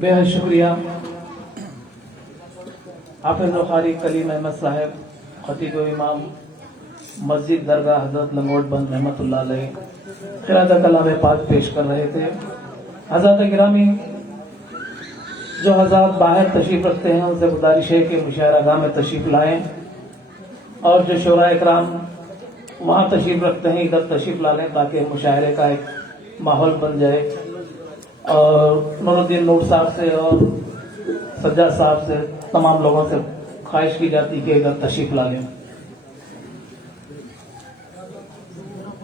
बेहद शुक्रिया हाफिज बुखारी कलीम अहमद साहब खतीब इमाम मस्जिद दरगाह हजरत लंगोट बंद रहमतुल्लाह अलैह क़िरात कलाम पाक पेश कर रहे थे। हज़रात गिरामी, जो हज़रात बाहर तशरीफ रखते हैं उनसे गुजारिश है कि मुशायरागाह में तशरीफ लाएं, और जो शोरा इकराम वहाँ तशरीफ रखते हैं इधर तशरीफ ला लें ताकि मुशायरे का एक माहौल बन जाए। और नूरुद्दीन नूर साहब से और सज्जाद साहब से तमाम लोगों से ख्वाहिश की जाती कि इधर तशरीफ ला लें।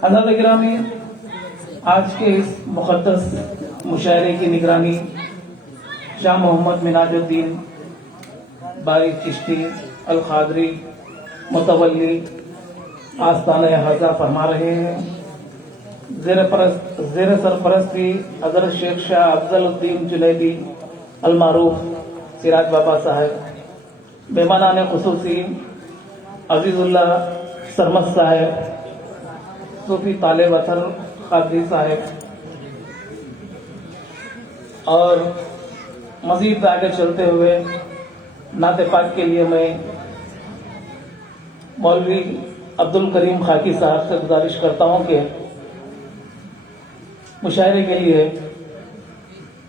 हज़रात गिरामी, आज के इस मुक़द्दस मुशायरे की निगरानी शाह मोहम्मद मिनाजुद्दीन बारी चिश्ती अल क़ादरी मुतवल्ली आस्ताना हाजा फरमा रहे हैं। ज़ेर सरपरस्ती हज़रत शेख शाह अफजलुद्दीन जुनैदी अल मारूफ सिराज बाबा साहब, मेहमानान ख़ुसूसी अज़ीज़ुल्लाह सरमद साहब, सूफी ताले वतन क़ादरी साहब, और मज़ीद आगे चलते हुए नाते पाक के लिए मैं मौलवी अब्दुल करीम खाकी साहब से गुजारिश करता हूँ कि मुशायरे के लिए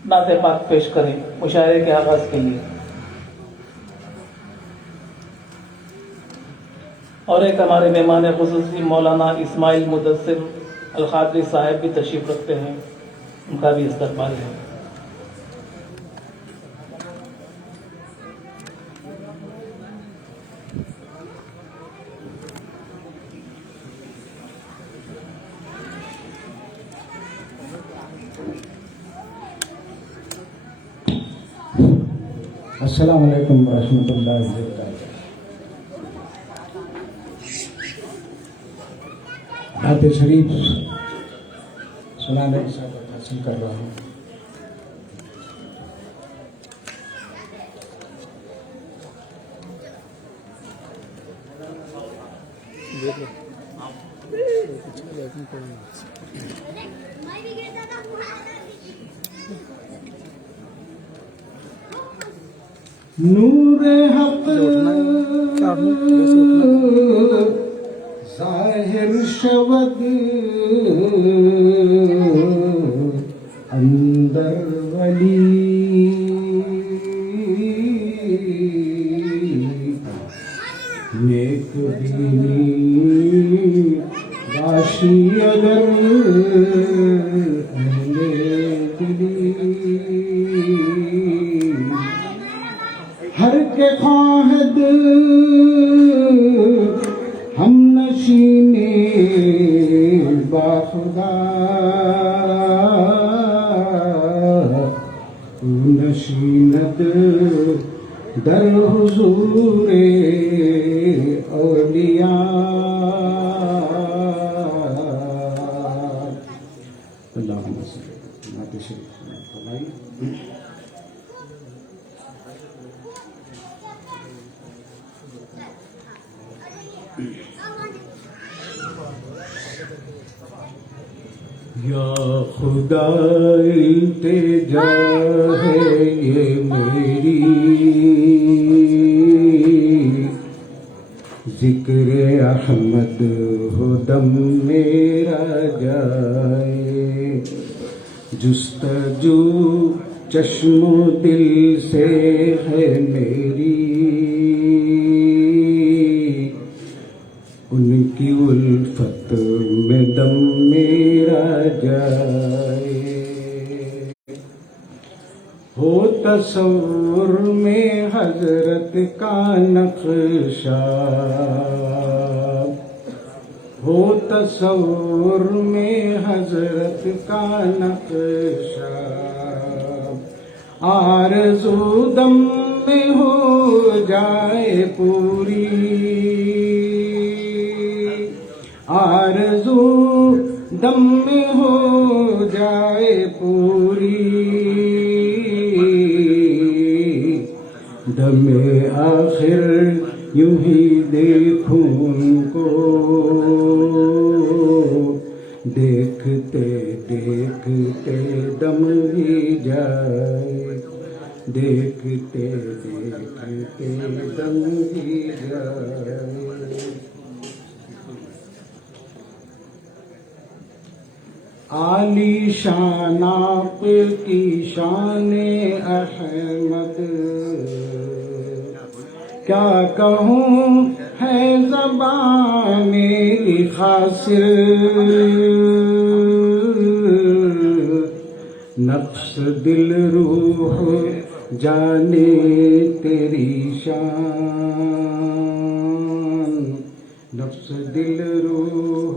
नाते पाक पेश करें मुशायरे के आगाज के लिए। और एक हमारे मेहमान ख़ुसूसी मौलाना इस्माइल मुदस्सिर अल क़ादरी साहब भी तशरीफ रखते हैं, उनका भी इस्तक़बाल है। अस्सलाम वालेकुम रहमतुल्लाहि व बरकातहू। नाते शरीफ सुनाने की सादत हासिल कर रहा हूँ। नूरे हक ज़ाहिर शवद अंदर वली, नेक बीनी राशि अगर अहले दिली, हर के ख्वाहिद हम नशीने बाखुदा, अहमद दर हुजूरे औलिया। अल्लाहुम्मा सल्ली नाते शरीफ फरमाइए। या खुदा इल्तिजा है ये मेरी, जिक्र अहमद हो दम मेरा जाए, जुस्तजू चश्मो दिल से है मेरी, उनकी उल्फत में दम मेरा जाए। हो तसव्वुर में हजरत का नक्शा, हो तसव्वुर में हजरत का नक्शा, आरज़ू दम में हो जाए पूरी, आरज़ू दम में हो जाए पूरी, दमे आखिर यूं ही देखूं उनको, देखते देखते दम ही जाए, देखते देखते दम ही जाए। आली शान आप की शान अहमद, क्या कहूँ है ज़बान मेरी खासिर, नफ्स दिल रूह जाने तेरी शान, नफ्स दिल रूह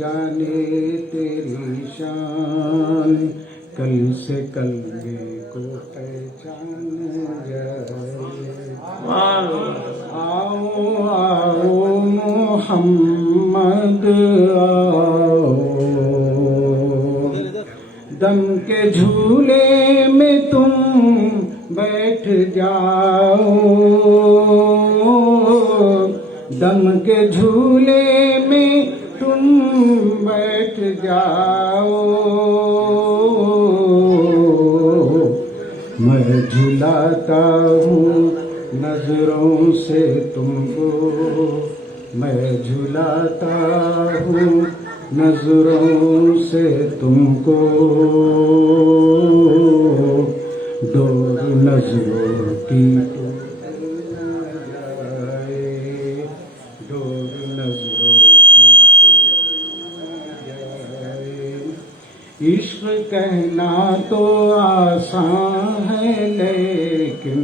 जाने तेरी शान, कल से कल्बे को पहचान जाए। आओ आओ मोहम्मद आओ, दम के झूले में तुम बैठ जाओ, दम के झूले में तुम बैठ जाओ, मैं झुलाता हूँ नजरों से तुमको, मैं झुलाता हूँ नजरों से तुमको, डोर नजरों की इश्क कहना तो आसान है लेकिन,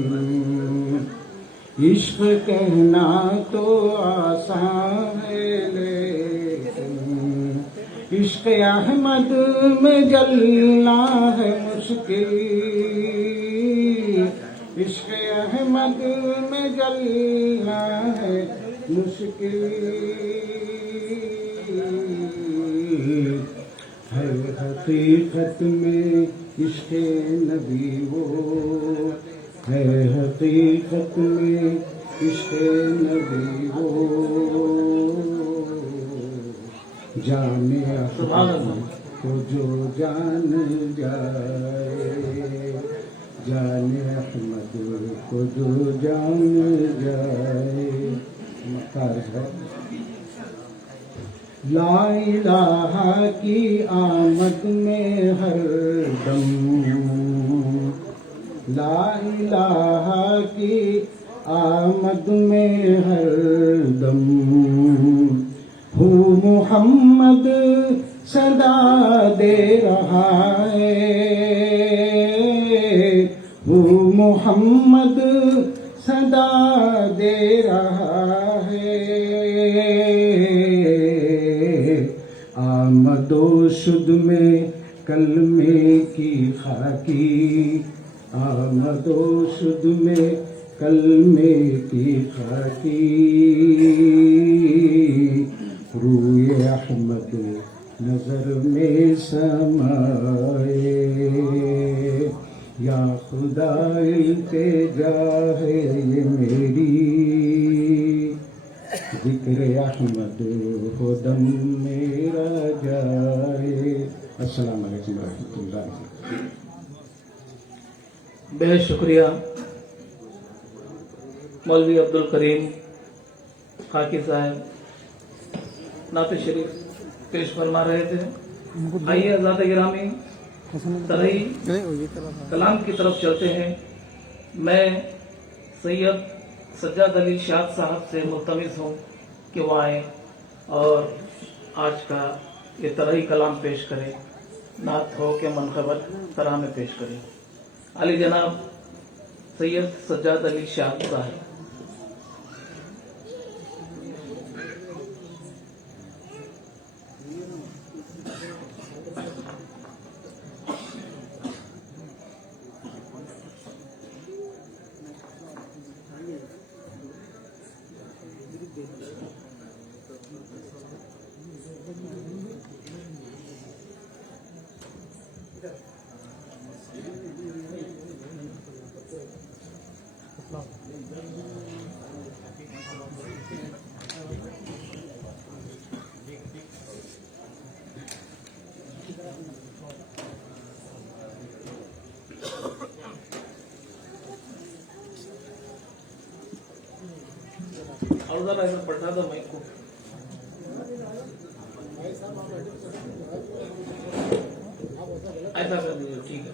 इश्क कहना तो आसान है लेकिन, इश्क अहमद में जलना है मुश्किल, इश्क अहमद में जलना है मुश्किल, है हकीकत में इश्क़ नबी वो, है हकीकत में इश्क़ नबी वो, जाने अहमद को जो जान जाए, जाने अहमद को जो जान जाए। मक्कार है ला इलाहा की आमद में हर दम, ला इलाहा की आमद में हर दम, हूँ मोहम्मद सदा दे रहा है, हूँ मोहम्मद सदा दे रहा है, आमदो शुद में कलमे की खाकी, आमदो शुद में कलमे की खाकी रूए अहमद नजर में समाए या खुदा इल्तिजा है ये मेरी जिक्र अहमद हो दम मेरा जाए। अस्सलाम वालेकुम रहमतुल्लाह। बेहद शुक्रिया मौलवी अब्दुल करीम खाकी साहब नाते शरीफ पेश फरमा रहे थे। आइए आज़ाद गिरामी तरही कलाम की तरफ चलते हैं। मैं सैयद सज्जाद अली शाद साहब से मुल्तमिस हूँ कि वो आए और आज का ये तरही कलाम पेश करें, नात हो के मनखबत तरह में पेश करें। अली जनाब सैयद सज्जाद अली शाद साहब। और जरा इधर पढ़ा दो माइक को। ऐसा कर दीजिए, ठीक है।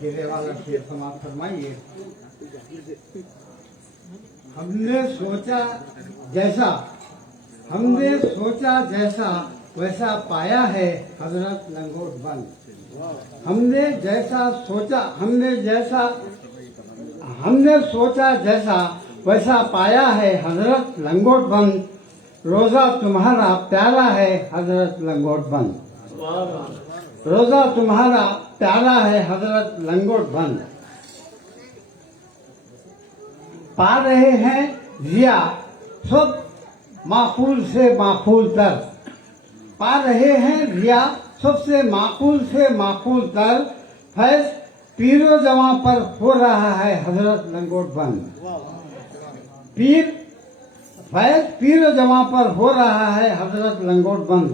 गिरे वाला शेर समाप्त फरमाइए। हमने सोचा जैसा वैसा पाया है हजरत लंगोट बंद। हमने सोचा जैसा वैसा पाया है हजरत लंगोट बंद। रोजा तुम्हारा प्यारा है हजरत लंगोट बंद। रोजा तुम्हारा प्यारा है हजरत लंगोट बंद। पा रहे हैं जिया सब माकूल से माकूल तर। पा रहे हैं जिया सबसे माकूल से माकूल तर। फैज पीरो जवां पर हो रहा है हजरत लंगोट बंद। फैज पीरो जवां पर हो रहा है हजरत लंगोट बंद।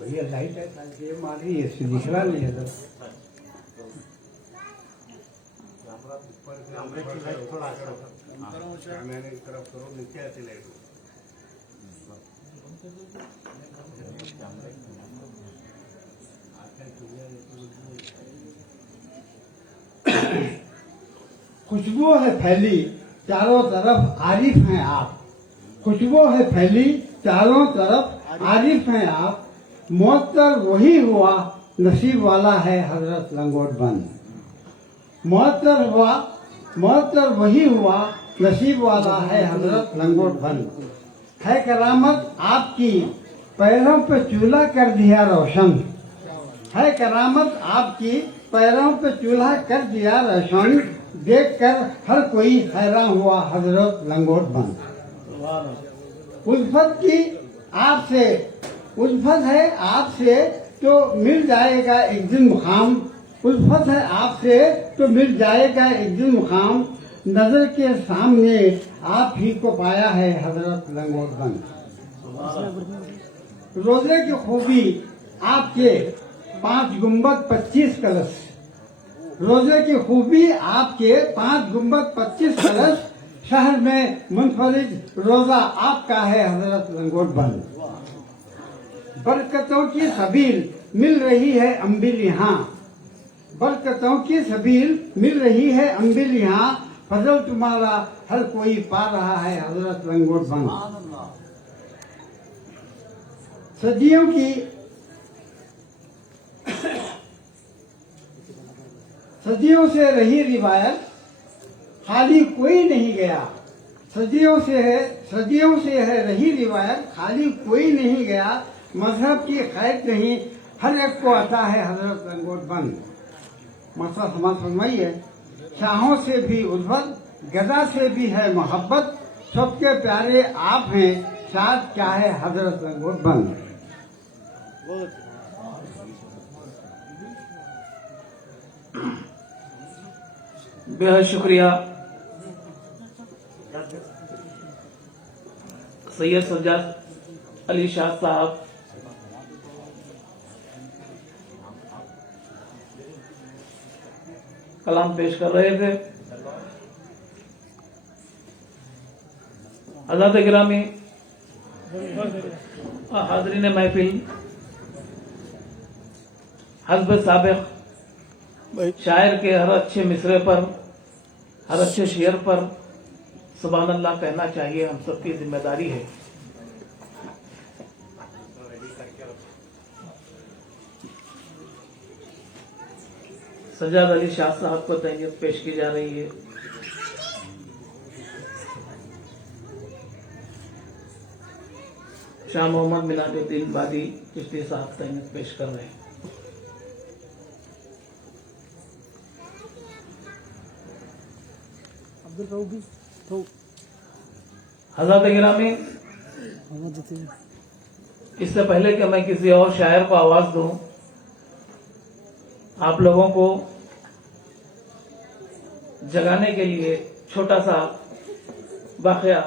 भैया लाइट है ये मारी ऐसे दिख रहा नहीं है। खुशबू है फैली चारों तरफ आरिफ हैं आप। खुशबू है फैली चारों तरफ आरिफ हैं आप। मुअत्तर वही हुआ नसीब वाला है हजरत लंगोट बंद। मुअत्तर वही हुआ नसीब वाला है हजरत लंगोट बंद। है करामत आपकी पैरों पे चूल्हा कर दिया रोशन। है करामत आपकी पैरों पे चूल्हा कर दिया रोशन। देखकर हर कोई हैरान हुआ हजरत लंगोट बंद। उल्फत है आपसे तो मिल जाएगा एक दिन मुकाम। उल्फत है आपसे तो मिल जाएगा एक दिन मुकाम। नजर के सामने आप ही को पाया है हजरत लंगोट बंद। रोजे की खूबी आपके 5 गुंबद 25 कलश। रोजे की खूबी आपके 5 गुंबद 25 कलश। शहर में मुनफरिद रोजा आपका है हजरत लंगोट बंद। बरकतों की सबील मिल रही है अम्बिल यहाँ। बरकतों की सबील मिल रही है अम्बिल यहाँ। फजल तुम्हारा हर कोई पा रहा है हजरत लंगोट बंद। सदियों से रही रिवायत खाली कोई नहीं गया। सदियों से है रही रिवायत खाली कोई नहीं गया। मजहब की खैर नहीं हर एक को आता है हजरत लंगोट बंद। मसला समाज फरमाइए। शाहों से भी उर्वत गदा से भी है मोहब्बत। सबके प्यारे आप हैं शाद क्या है हजरत लंगोट बंद। बेहद शुक्रिया सैयद सज्जाद अली शाह साहब। कलाम पेश कर रहे थे। हज़रात गिरामी हाज़रीन महफिल, हस्ब साबिक़ शायर के हर अच्छे मिसरे पर, हर अच्छे शेर पर सुभान अल्लाह कहना चाहिए, हम सबकी जिम्मेदारी है। सज्जाद अली शाह साहब को तहनीत पेश की जा रही है। शाह मोहम्मद मिनाजुद्दीन बादी चिश्ती साहब तहनीत पेश कर रहे हैं। हज़रात गिरामी, इससे पहले कि मैं किसी और शायर को आवाज दूं, आप लोगों को जगाने के लिए छोटा सा वाकया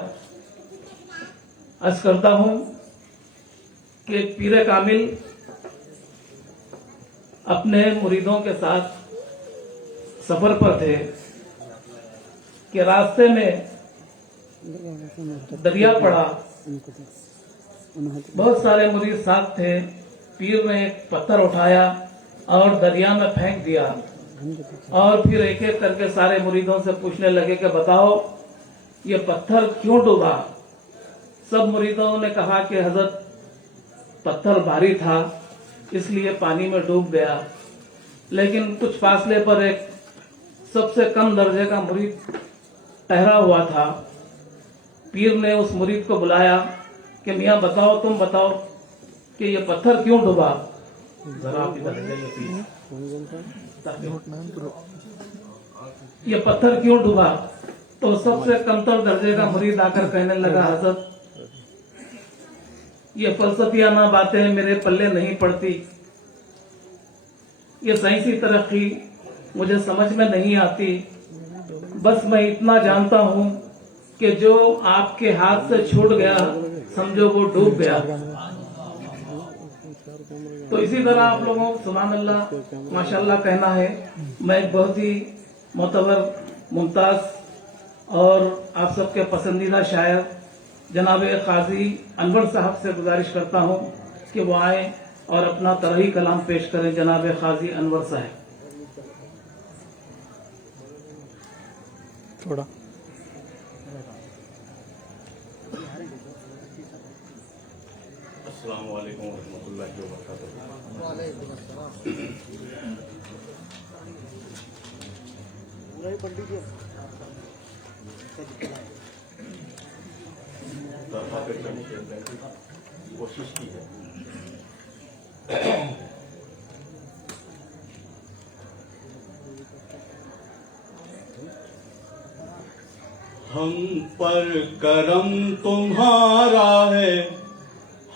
अर्ज करता हूं कि पीर कामिल अपने मुरीदों के साथ सफर पर थे कि रास्ते में दरिया पड़ा। बहुत सारे मुरीद साथ थे। पीर ने एक पत्थर उठाया और दरिया में फेंक दिया और फिर एक एक करके सारे मुरीदों से पूछने लगे कि बताओ ये पत्थर क्यों डूबा। सब मुरीदों ने कहा कि हजरत पत्थर भारी था इसलिए पानी में डूब गया। लेकिन कुछ फासले पर एक सबसे कम दर्जे का मुरीद ठहरा हुआ था। पीर ने उस मुरीद को बुलाया कि मियाँ बताओ, तुम बताओ कि ये पत्थर क्यों डूबा। जरा आप इधर जाइए, ये पत्थर क्यों डूबा। तो सबसे कमतर दर्जे का मुरीद आकर कहने लगा, हजरत ये फलसफियाना बातें मेरे पल्ले नहीं पड़ती, ये साइंसी तरक्की मुझे समझ में नहीं आती। बस मैं इतना जानता हूं कि जो आपके हाथ से छूट गया समझो वो डूब गया। तो इसी तरह आप लोगों को सुभान अल्लाह माशाल्लाह कहना है। मैं एक बहुत ही मोतबर मुमताज और आप सबके पसंदीदा शायर जनाब काजी अनवर साहब से गुजारिश करता हूं कि वो आए और अपना तरही कलाम पेश करें। जनाब काजी अनवर साहब थोड़ा। अस्सलाम वालेकुम रहमतुल्लाहि व बरकातुहू। वालेकुम अस्सलाम। कोशिश की है। हम पर करम तुम्हारा है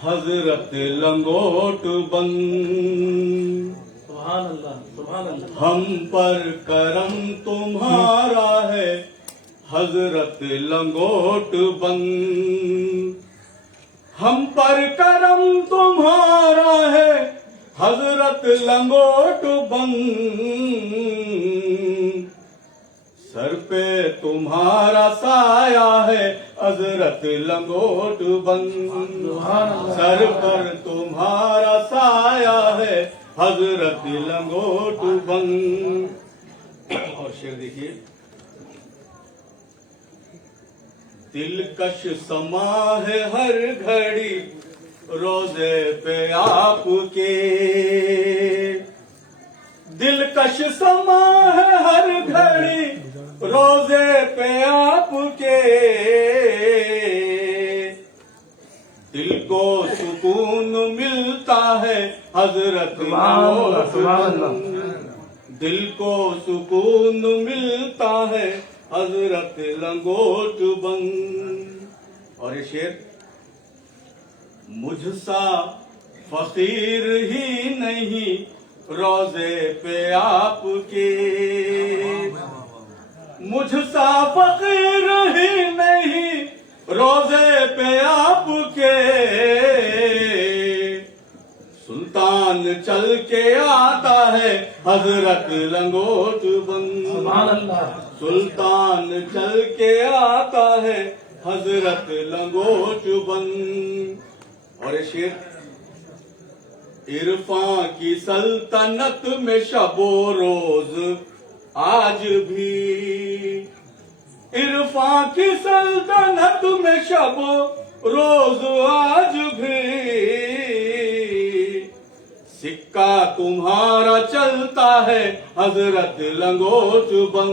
हजरत लंगोट बंद। सुभान अल्लाह, सुभान अल्लाह। हम पर करम तुम्हारा है हजरत लंगोट बंद। हम पर करम तुम्हारा है हजरत लंगोट बन, सर पे तुम्हारा साया है हजरत लंगोट बन, सर पर तुम्हारा साया है हजरत लंगोट बन। और शेर देखिए, दिलकश समा है हर घड़ी रोजे पे आपके, दिलकश समा है हर घड़ी रोजे पे आपके, दिल को सुकून मिलता है हजरत लंगोट बन, दिल को सुकून मिलता है हजरत लंगोट बन। और ये शेर, मुझसा फकीर ही नहीं रोजे पे आपके, मुझसा फकीर ही नहीं रोजे पे आपके, सुल्तान चल के आता है हजरत लंगोट बन, सुल्तान चल के आता है हजरत लंगोट बन। और ये शेर, इरफान की सल्तनत में शबो रोज आज भी, इरफान की सल्तनत में शबो रोज आज भी, सिक्का तुम्हारा चलता है हजरत लंगोट बन,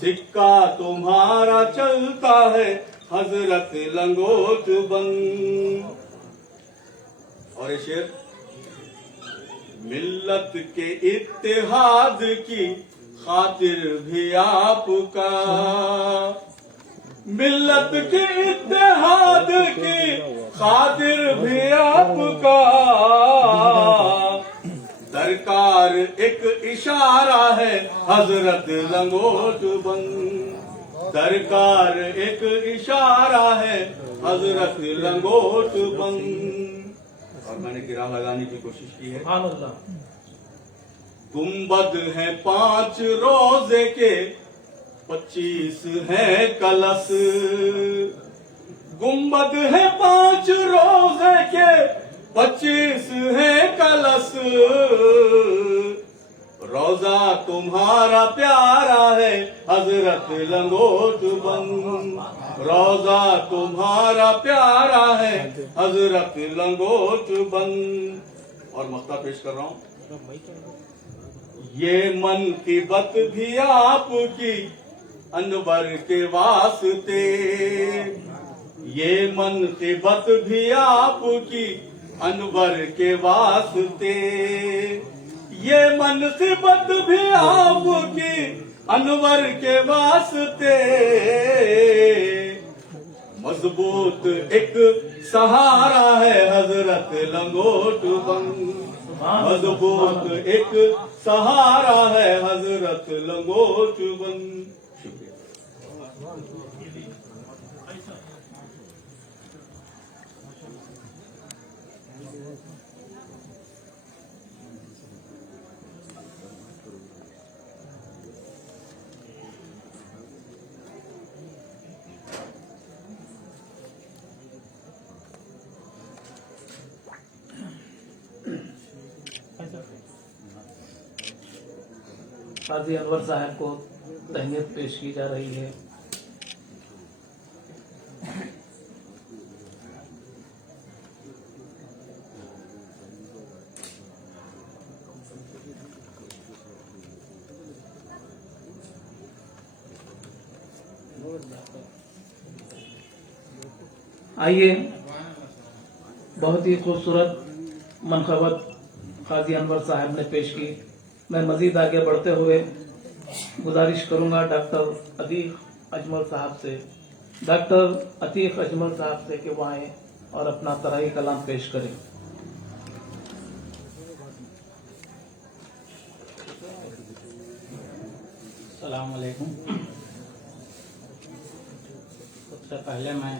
सिक्का तुम्हारा चलता है हजरत लंगोट बन। और ये शेर, मिल्लत के इत्तेहाद की खातिर भी आपका, मिल्लत के इत्तेहाद की खातिर भी आपका, सरकार एक इशारा है हजरत लंगोट बन, सरकार एक इशारा है हजरत लंगोट बन। और मैंने गिरा लगाने की कोशिश की है। गुंबद है 5 रोजे के 25 है कलश, गुंबद है 5 रोजे के 25 है कलश, रोजा तुम्हारा प्यारा है हजरत लंगोट बन, रोजा तुम्हारा प्यारा है हजरत लंगोट बन। और मक्ता पेश कर रहा हूं, ये मन की बत भी आपकी अनवर के वास्ते, ये मन की बत भी आपकी अनवर के वास्ते, ये मन की बत भी आपकी अनवर के वास्ते, मजबूत एक सहारा है हजरत लंगोट बन, मजबूत एक सहारा है हजरत लंगोट बन। काजी अनवर साहब को तहनीत पेश की जा रही है। आइए, बहुत ही खूबसूरत मनखबत काजी अनवर साहब ने पेश की। मैं मजीद आगे बढ़ते हुए गुजारिश करूंगा डॉक्टर अतीक अजमल साहब से, डॉक्टर अतीक अजमल साहब से कि वो आए और अपना तराई कलाम पेश करें। अस्सलाम वालेकुम। सबसे पहले मैं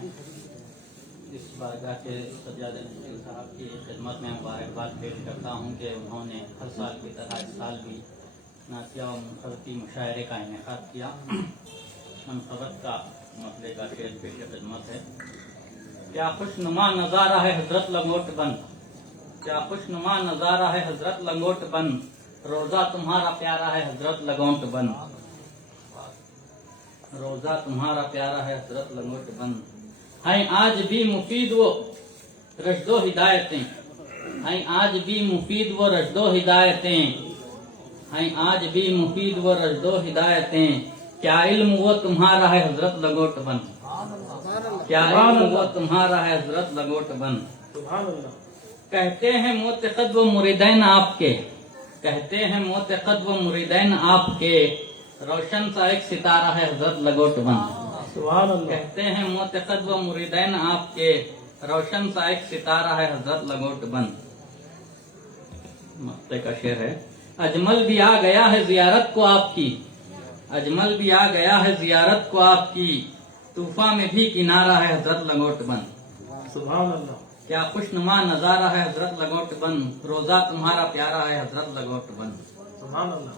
इस बारगाह के सज्जाद नशीर साहब की खिदमत में मुबारकबाद पेश करता हूँ कि उन्होंने हर साल की तरह इस साल भी नातिया और मुनफरती मुशायरे का इनेकाद किया। मनफरत का मसले का शेर पेश खिदमत है। क्या खुशनुमा नज़ारा है हजरत लंगोट बंद, क्या खुशनुमा नज़ारा है हजरत लंगोट बंद, रोज़ा तुम्हारा प्यारा है हजरत लगोट बंद, रोज़ा तुम्हारा प्यारा है हजरत लंगोट बंद। हैं आज भी मुफीद वो रशदो हिदायतें, हैं आज भी मुफीद वो रशदो हिदायतें, हैं आज भी मुफीद वो रशदो हिदायतें। क्या इल्म वो तुम्हारा है हजरत लगोट बंद, क्या इल्म वो तुम्हारा है हजरत लगोट बंद। कहते हैं मोतक़द व मुरीदैन आपके, कहते हैं मोतक़द व मुरीदैन आपके, रोशन सा एक सितारा है हजरत लगोट बंद। कहते हैं मोतक़द व मुरीदैन आपके, रोशन सा एक सितारा है हजरत लगोट बंद। मस्ते का शेर है। अजमल भी आ गया है जियारत को आपकी, अजमल भी आ गया है जियारत को आपकी, तूफा में भी किनारा है हजरत लगोट बंद। सुभान अल्लाह। क्या खुशनुमा नजारा है हजरत लगोट बंद, रोजा तुम्हारा प्यारा है हजरत लगोट बंद। सुभान अल्लाह।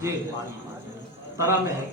जी तरा में है।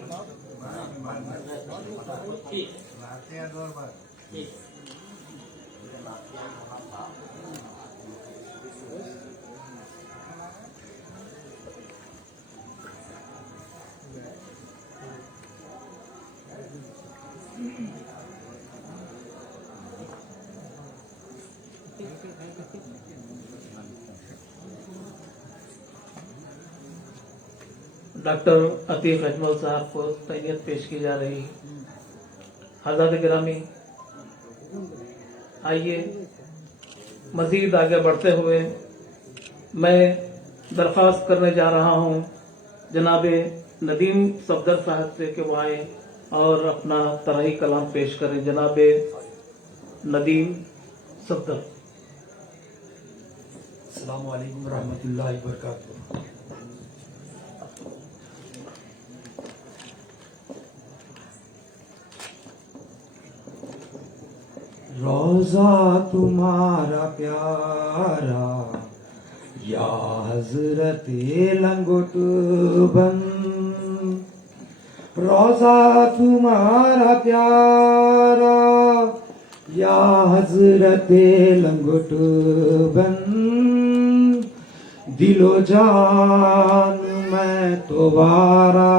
डॉक्टर अतीफ अजमल साहब को तैनियत पेश की जा रही। हज़रात गिरामी, आइए मजीद आगे बढ़ते हुए मैं दरख्वास्त करने जा रहा हूँ जनाब नदीम सफदर साहब से कि वो आए और अपना तराही कलाम पेश करें। जनाब नदीम सफदर। अस्सलामु अलैकुम रहमतुल्लाहि व बरकातुहू। रोजा तुम्हारा प्यारा या हजरत लंगोट बंद, रोजा तुम्हारा प्यारा या हजरत लंगोट बंद, दिलो जान मैं तुम्हारा,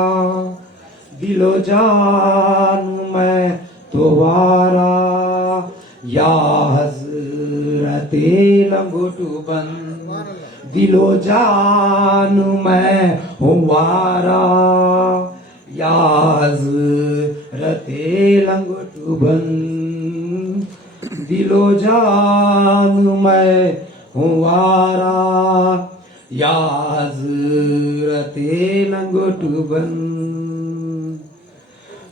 दिलो जान मैं तुम्हारा, या हजरत लंगोट बंद, दिलो जान मैं हुआरा, या हजरत लंगोट बंद, दिलो जान मैं हुआरा, या हजरत लंगोट बंद।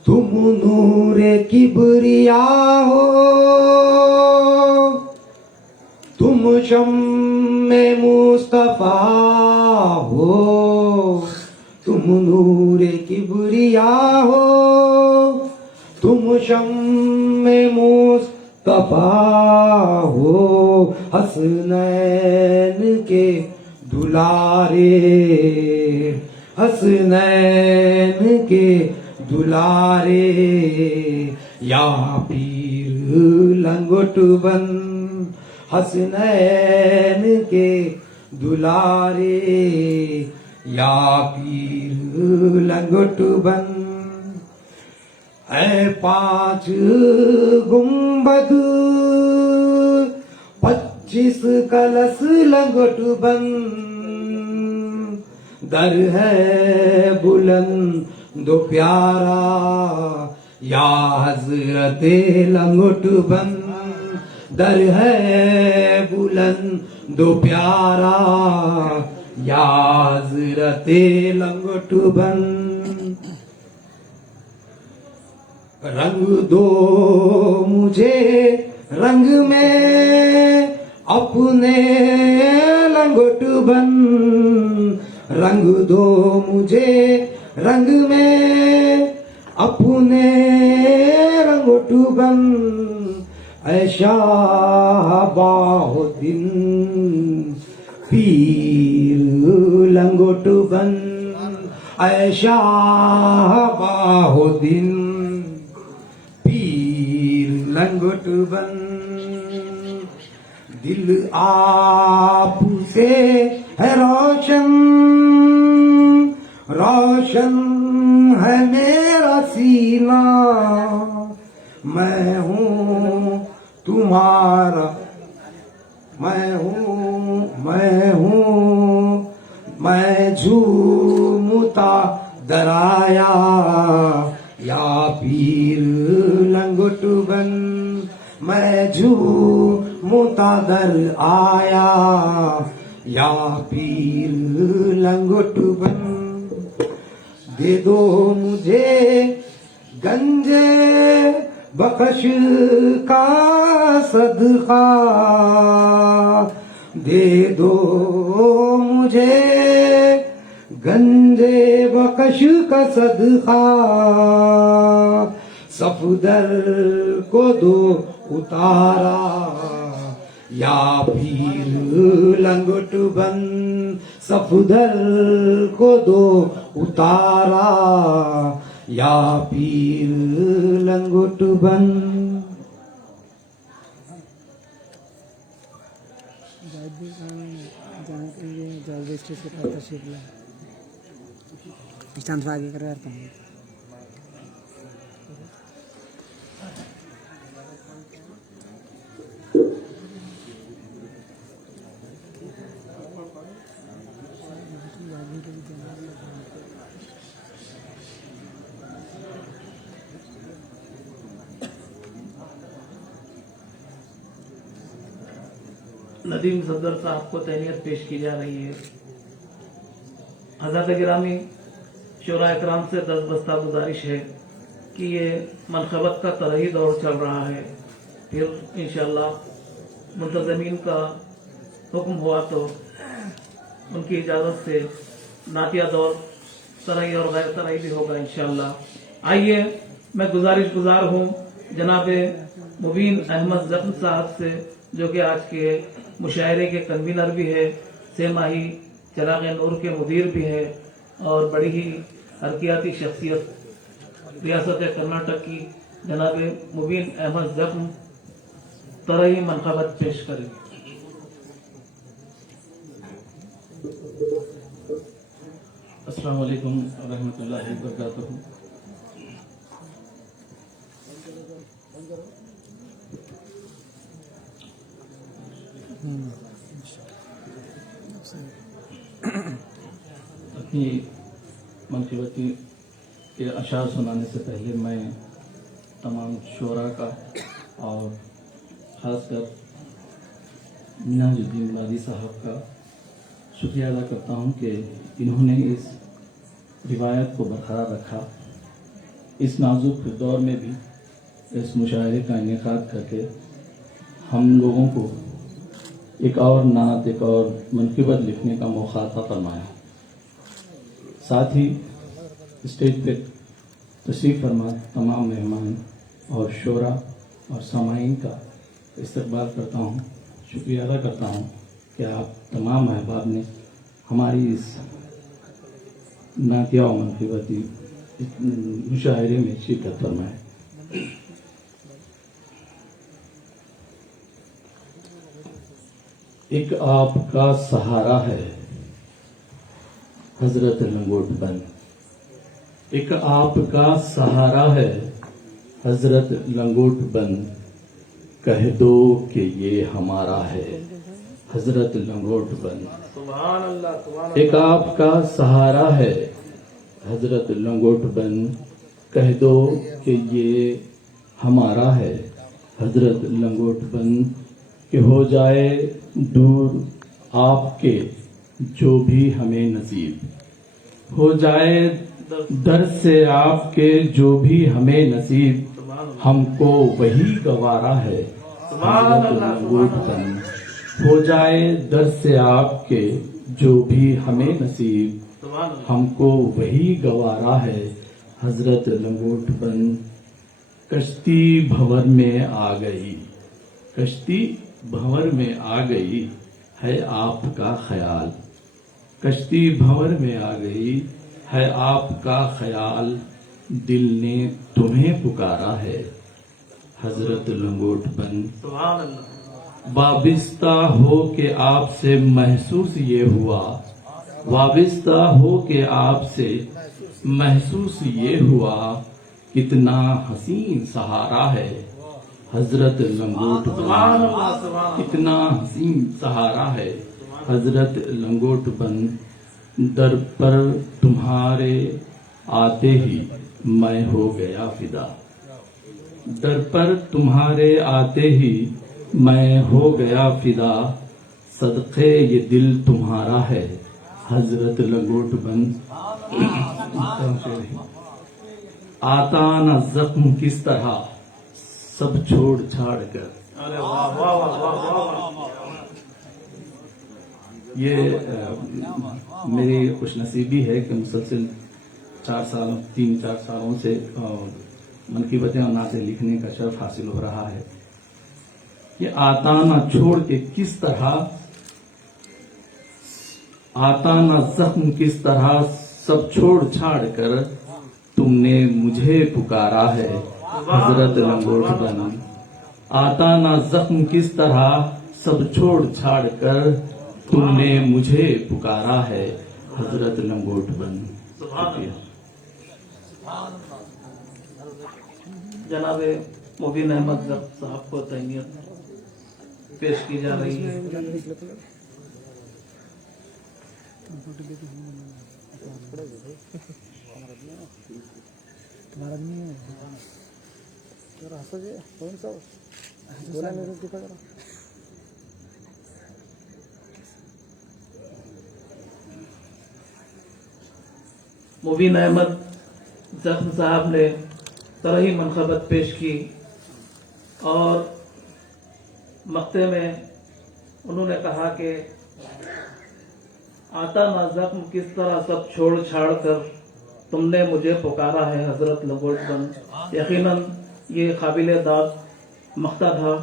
तुम नूरे किबरिया हो, तुम शम्मे मुस्तफा हो, तुम नूरे किबरिया हो, तुम शम्मे मुस्तफा हो, हसनैन के दुलारे, हसनैन के दुलारे, या पीर लंगोट बंद, हसनैन के दुलारे, या पीर लंगोट बंद। ऐ 5 गुंबद 25 कलश लंगोट बंद, दर है बुलंद दो प्यारा, या हजरत लंगोट बंद, दर है बुलंद दो प्यारा, या हजरत लंगोट बंद। रंग दो मुझे रंग में अपने लंगोट बंद, रंग दो मुझे रंग में अपने रंग लंगोट बन ऐ शाहबाउद्दीन पीर लंगोट बन ऐ शाहबाउद्दीन पीर लंगोट बन दिल आप से है रोशन रोशन है मेरा सीना मैं हूँ तुम्हारा मैं मैं झूमता दराया या पीर लंगोट बन मैं झूमता दर आया या पीर लंगोट बन दे दो मुझे गंजे बख्श का सदका दे दो मुझे गंजे बख्श का सदका सफदर को दो उतारा या पीर लंगोट बन सफदर को दो उतारा या पीर लंगोट बन स्टैंड से आगे कर रहा था नदीम सफदर साहब को तहनीत पेश की जा रही है। हज़रत गिरामी शोरा इकराम से दस्तबस्ता गुजारिश है कि ये मनखबत का तरही दौर चल रहा है, फिर इंशाअल्लाह मुंतज़मीन का हुक्म हुआ तो उनकी इजाज़त से नातिया दौर तरही और गैर तरही भी होगा इंशाअल्लाह। आइए मैं गुजार हूँ जनाब मुबीन अहमद जख्म साहब से, जो कि आज के मुशायरे के कन्वीनर भी है, सेमाही चराग नूर के मुदीर भी है और बड़ी ही हरकियाती शख्सियत रियासत कर्नाटक की जनाब मुबीन अहमद जख्म तरही मनखबत पेश करेंगे। अस्सलाम वालेकुम रहमतुल्लाहि व बरकातहू। अपनी मनक़बती के अशार सुनाने से पहले मैं तमाम शोरा का और ख़ासकर मिन्हाजुद्दीन वादी साहब का शुक्रिया अदा करता हूँ कि इन्होंने इस रिवायत को बरकरार रखा। इस नाजुक दौर में भी इस मुशायरे का इनेकाद करके हम लोगों को एक और नात, एक और मनक़बत लिखने का मौका अता फरमाया। साथ ही स्टेज पे तशरीफ़ फरमा तमाम मेहमान और शोरा और सामाईन का इस्तकबाल करता हूँ। शुक्रिया अदा करता हूँ कि आप तमाम अहबाब ने हमारी इस नातिया और मनक़बती मुशायरे में शिरकत फरमाए। एक आपका सहारा है हजरत लंगोट बन, एक आपका सहारा है हजरत लंगोट बन, कह दो कि ये हमारा है हजरत लंगोट बन। सुभान अल्लाह। एक आपका सहारा है हजरत लंगोट बन, कह दो कि ये हमारा है हजरत लंगोट बन, कि हो जाए दूर आपके जो भी हमें नसीब, हो जाए दर से आपके जो भी हमें नसीब, हमको वही गवारा है हजरत लंगोट बन। हो जाए दर से आपके जो भी हमें नसीब, हमको वही गवारा है हजरत लंगोट बन। कश्ती भंवर में आ गई, कश्ती भंवर में आ गई है आपका ख्याल, कश्ती भंवर में आ गई है आपका ख्याल, दिल ने तुम्हें पुकारा है हजरत लंगोट बन। सुभान अल्लाह। वाबिस्ता हो के आपसे महसूस ये हुआ, वाबिस्ता हो के आपसे महसूस ये हुआ, कितना हसीन सहारा है हजरत लंगोट सुभान बन, अल्लाह, सुभान अल्लाह। कितना हसीन सहारा है हजरत लंगोट बन। दर पर तुम्हारे आते ही मैं हो गया फिदा, दर पर तुम्हारे आते ही मैं हो गया फिदा, सदक़े ये दिल तुम्हारा है हजरत लंगोट बन। आता न जख्म किस तरह सब छोड़ छाड़ कर, अरे वाह वाह वाह वाह वाह। ये मेरी खुशनसीबी है कि मुसलसल 3-4 सालों से मनकीबतें और नाते लिखने का शर्फ हासिल हो रहा है। ये आता ना छोड़ के किस तरह, आता ना जख्म किस तरह सब छोड़ छाड़ कर तुमने मुझे पुकारा है हजरत लंगोट बन। आता ना जख्म किस तरह सब छोड़ छाड़ कर तुमने मुझे पुकारा है हजरत लंगोट बन। जनाब मुबीन अहमद जब साहब को तहनीत पेश की जा रही है। मुबीन अहमद जख्म साहब ने तरही मनखबत पेश की और मक्ते में उन्होंने कहा कि आता ना जख्म किस तरह सब छोड़ छाड़ कर तुमने मुझे पुकारा है हजरत लंगोट बन। यकीनन ये काबिल दाद मक्ता था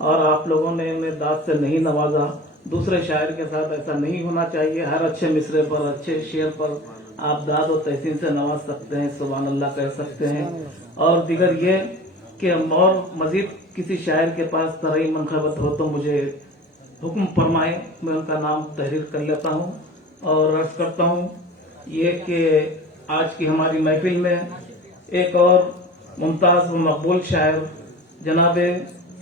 और आप लोगों ने इन्हें दाद से नहीं नवाजा। दूसरे शायर के साथ ऐसा नहीं होना चाहिए। हर अच्छे मिसरे पर, अच्छे शेर पर आप दाद और तहसीन से नवाज सकते हैं, सुभान अल्लाह कह सकते हैं। और दिगर ये कि और मजीद किसी शायर के पास तरही मनखबत हो तो मुझे हुक्म फरमाए, मैं उनका नाम तहरीर कर लेता हूँ और अर्ज करता हूँ ये कि आज की हमारी महफिल में एक और मुमताज व मकबूल शायर जनाब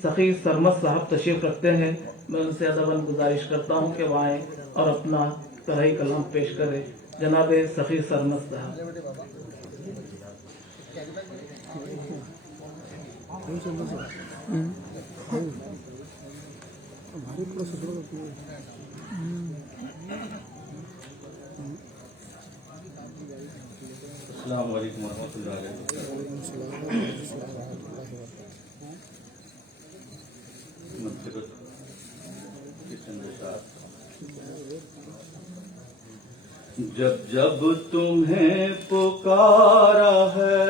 सखी सरमद साहब तशरीफ रखते हैं। मैं उनसे अदबन गुजारिश करता हूँ कि वह आए और अपना तरही कलाम पेश करें। जनाब सखी सरमद साहब। अस्सलाम वालेकुम रहमतुल्लाहि जब जब तुम्हें पुकारा है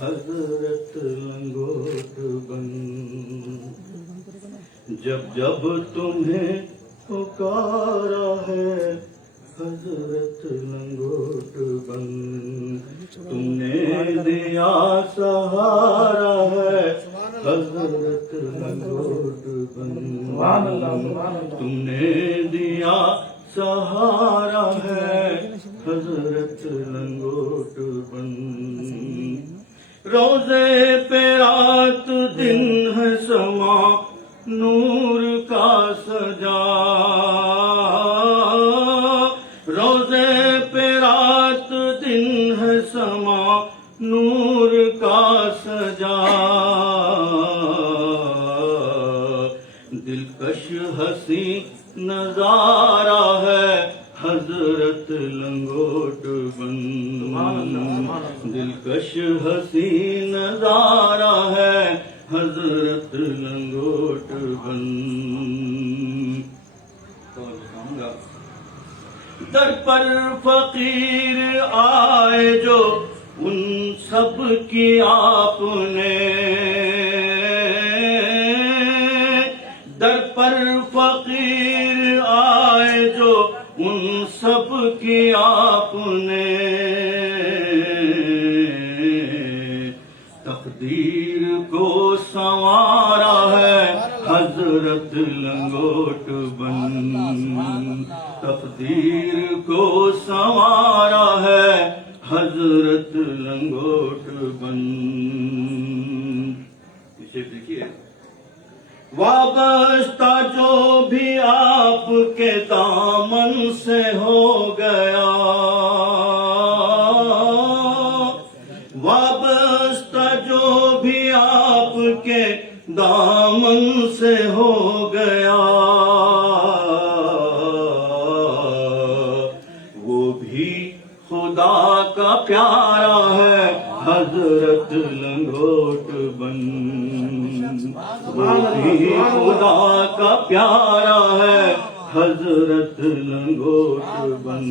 हजरत लंगोट बन, जब जब तुम्हें पुकारा है हजरत लंगोट बन, तुमने दिया सहारा है हजरत लंगोट बन, तुमने दिया सहारा है हजरत लंगोट बन। रोजे पे रात दिन है समा नूर का सजा, रोजे पे रात दिन है समा नूर का सजा, दिलकश हसी नजारा है हजरत लंगोट बन, दिलकश हसी नजारा है हजरत लंगोट बन। दर पर फकीर आए जो उनसे सबकी आपने दर पर फकीर आए जो उन सब की आपने तकदीर को संवारा है हजरत लंगोट बन। तकदीर को संवारा है हजरत लंगोट बन। पीछे देखिए, वाबस्ता जो भी आपके दामन से हो गया, वाबस्ता जो भी आपके दामन से हो गया, वो भी खुदा का प्यारा है हजरत लंगोट बन। वो भी खुदा का प्यारा है हजरत लंगोट बन।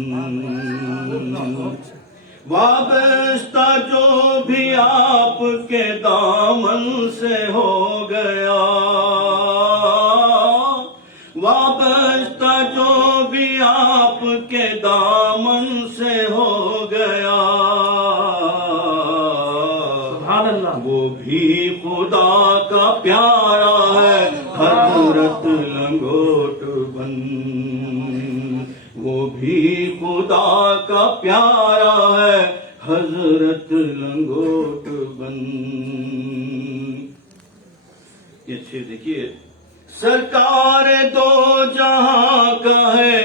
वाबस्ता जो भी आपके दामन से हो गया, वाबस्ता जो भी आपके दामन से हो गया, वो भी खुदा का प्यारा है हजरत लंगोट बन। वो भी खुदा का प्यारा है हजरत लंगोट बन। ये अच्छे देखिए, सरकार दो जहां का है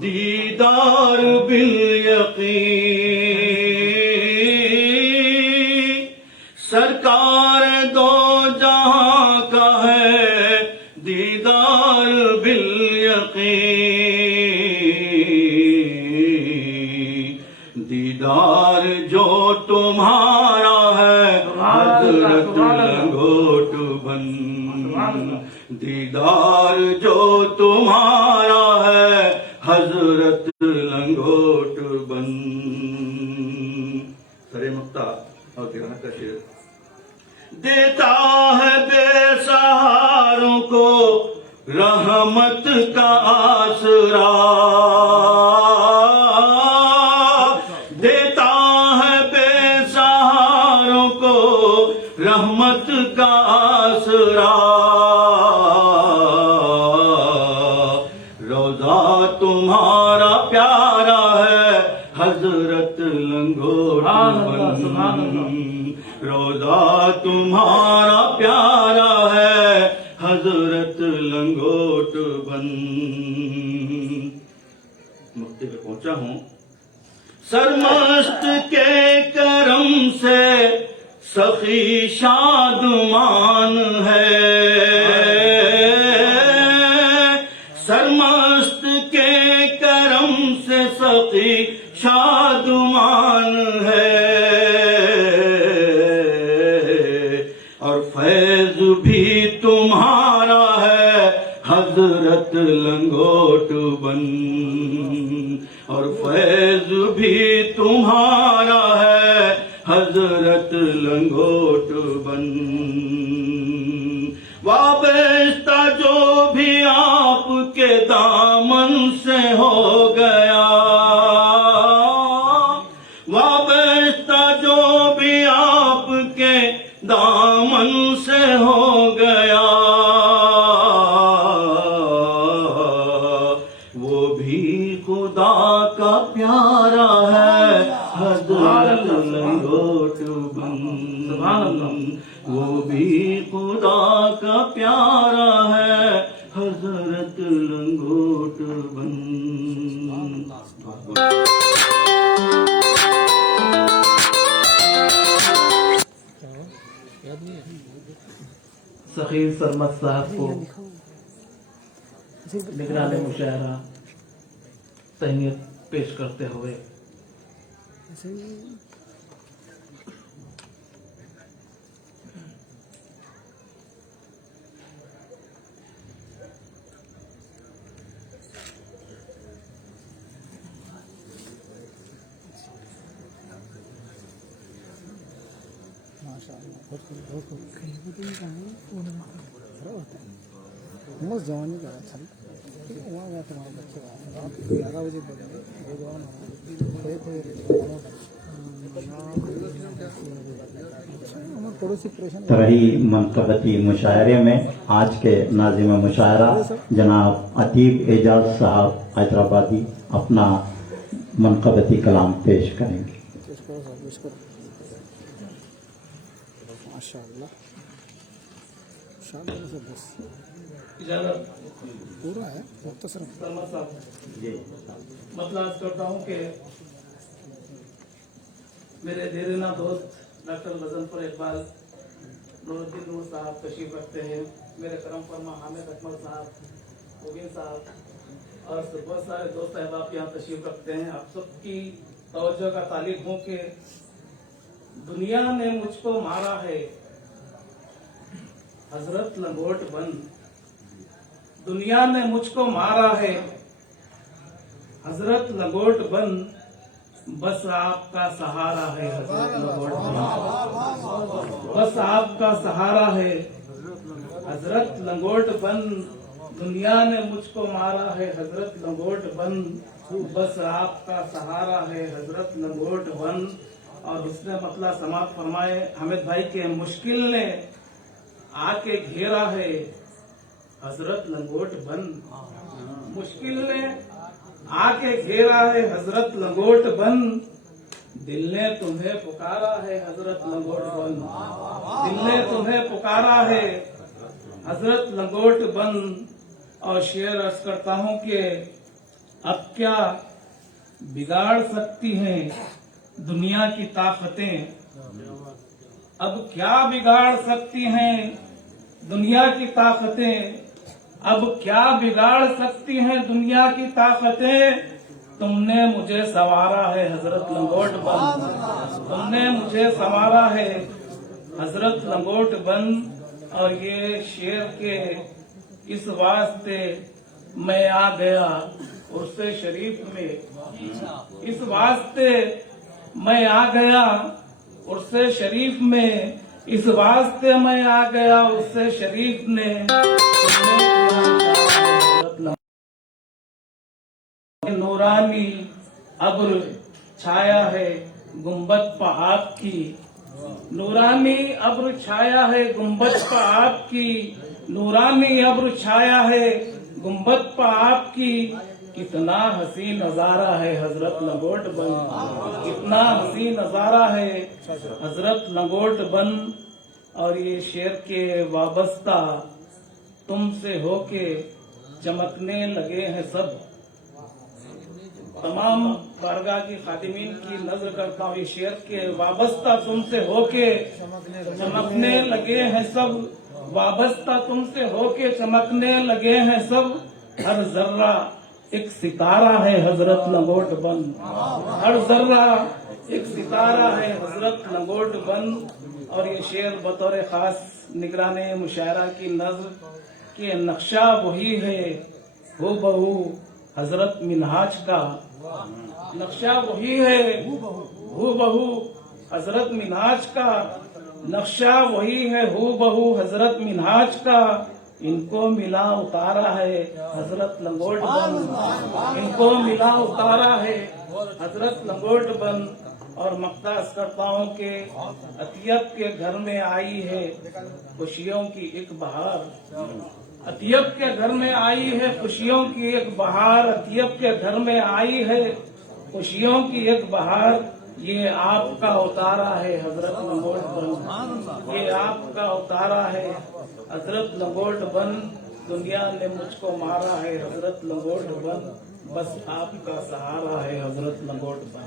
दीदार बिल यकीन। सरकार दो जहां का है दीदार बिल यकीन। दीदार जो तुम्हारा है हजरत लंगोट बन। दीदार जो तुम्हारा है हजरत लंगोट बन। सरे मुक्ता और किराना का शेर। देता है बेसहारों को रहमत का आसरा, देता है बेसहारों को रहमत का आसरा। रोजा तुम्हारा प्यारा है हजरत लंगोट बन। रोजा तुम्हारा प्यारा है हजरत लंगोट बन। नुक्ते पे पहुंचा हूं। सरमस्त के करम से सखी शादमान है, सरमस्त के करम से सखी शादमान है। और फैज भी तुम्हारा है हजरत लंगोट बन। और फैज भी तुम्हारा है हजरत लंगोट बन। वाबस्ता जो भी आपके दामन से हो गया, वाबस्ता जो भी आपके दामन से हो गया, वो भी खुदा का प्यारा है हजरत लंगोट बन। वो भी खुदा का प्यारा है हजरत लंगोट बन। सखी सरमत साहब को निगरान मुशायरा तहनीत पेश करते हुए मस्त जवानी करा खाली वहाँ गया तुम्हारे बच्चे रात 11 बजे बोलेंगे वो जवान पड़ोसी परेशान तरही मनकबती मुशायरे में आज के नाजिम मुशायरा जनाब अतीब एजाज साहब हैदराबादी अपना मनकबती कलाम पेश करेंगे। माशाअल्लाह से बस इजाजत पूरा है मुख्तसर सलमान साहब मतलब अर्ज करता हूँ कि मेरे देरीना दोस्त डॉक्टर गजनफर इकबाल नूरुद्दीन नूर साहब तशरीफ रखते हैं, मेरे करम फरमा हामिद अकमल साहब, मुबीन साहब और बहुत सारे दोस्त अहबाब यहाँ तशरीफ रखते हैं। आप सबकी तवज्जो का तालिब हूँ कि दुनिया ने मुझको मारा है हजरत लंगोट बन, दुनिया ने मुझको मारा है हजरत लंगोट बन, बस आपका सहारा है हजरत लंगोट बन, बस आपका सहारा है हजरत लंगोट बन, दुनिया ने मुझको मारा है हजरत लंगोट बन, बस आपका सहारा है हजरत लंगोट बन। और उसने मतलब समाप्त फरमाए हामिद भाई के मुश्किल ने आके घेरा है हजरत लंगोट बन, मुश्किल ने आके घेरा है हजरत लंगोट बन, दिल ने तुम्हें पुकारा है हजरत लंगोट बन, दिल ने तुम्हें पुकारा है हजरत लंगोट बन। और शेर अर्ज करता हूँ कि अब क्या बिगाड़ सकती हैं दुनिया की ताकतें, अब क्या बिगाड़ सकती हैं दुनिया की ताकतें, अब क्या बिगाड़ सकती हैं दुनिया की ताकतें, तुमने मुझे संवारा है हजरत लंगोट बन, तुमने मुझे संवारा है हजरत लंगोट बन। और ये शेर के इस वास्ते मैं आ गया उर्से शरीफ में, इस वास्ते मैं आ गया उर्से शरीफ में, इस वास्ते मैं आ गया उससे शरीफ ने, नूरानी अब्र छाया है गुम्बद पर आपकी, नूरानी अब्र छाया है गुम्बद पर आपकी, नूरानी अब्र छाया है गुम्बद पर आपकी, कितना हसी नजारा है हजरत लंगोट बन, कितना हसी नजारा है हजरत लंगोट बन। और ये शेर के वाबस्ता तुमसे होके चमकने लगे हैं सब, तमाम बारगाह की खादिमीन की नजर करता हूँ, ये शेर के वाबस्ता तुमसे होके चमकने लगे हैं सब, वाबस्ता तुमसे होके चमकने लगे हैं सब, हर जर्रा एक सितारा है हजरत लंगोट बन, हर जर्रा एक सितारा है हजरत लंगोट बन। और ये शेर बतौर खास निगराने मुशायरा की नजर के नक्शा वही है हो बहू हजरत मिनहाज का, नक्शा वही है हो बहू हजरत मिनहाज का, नक्शा वही है हो बहू हजरत मिनहाज का, इनको मिला उतारा है हजरत लंगोट बन, इनको मिला उतारा है हजरत लंगोट बन। और मख्तास करता हूँ कि अतियब के घर में आई है खुशियों की एक बहार, अतियब के घर में आई है खुशियों की एक बहार, अतियब के घर में आई है खुशियों की एक बहार, ये आपका उतारा है हजरत लंगोट बन, ये आपका उतारा है हजरत लंगोट बन, दुनिया ने मुझको मारा है हजरत लंगोट बन, बस आपका सहारा है हजरत लंगोट बन।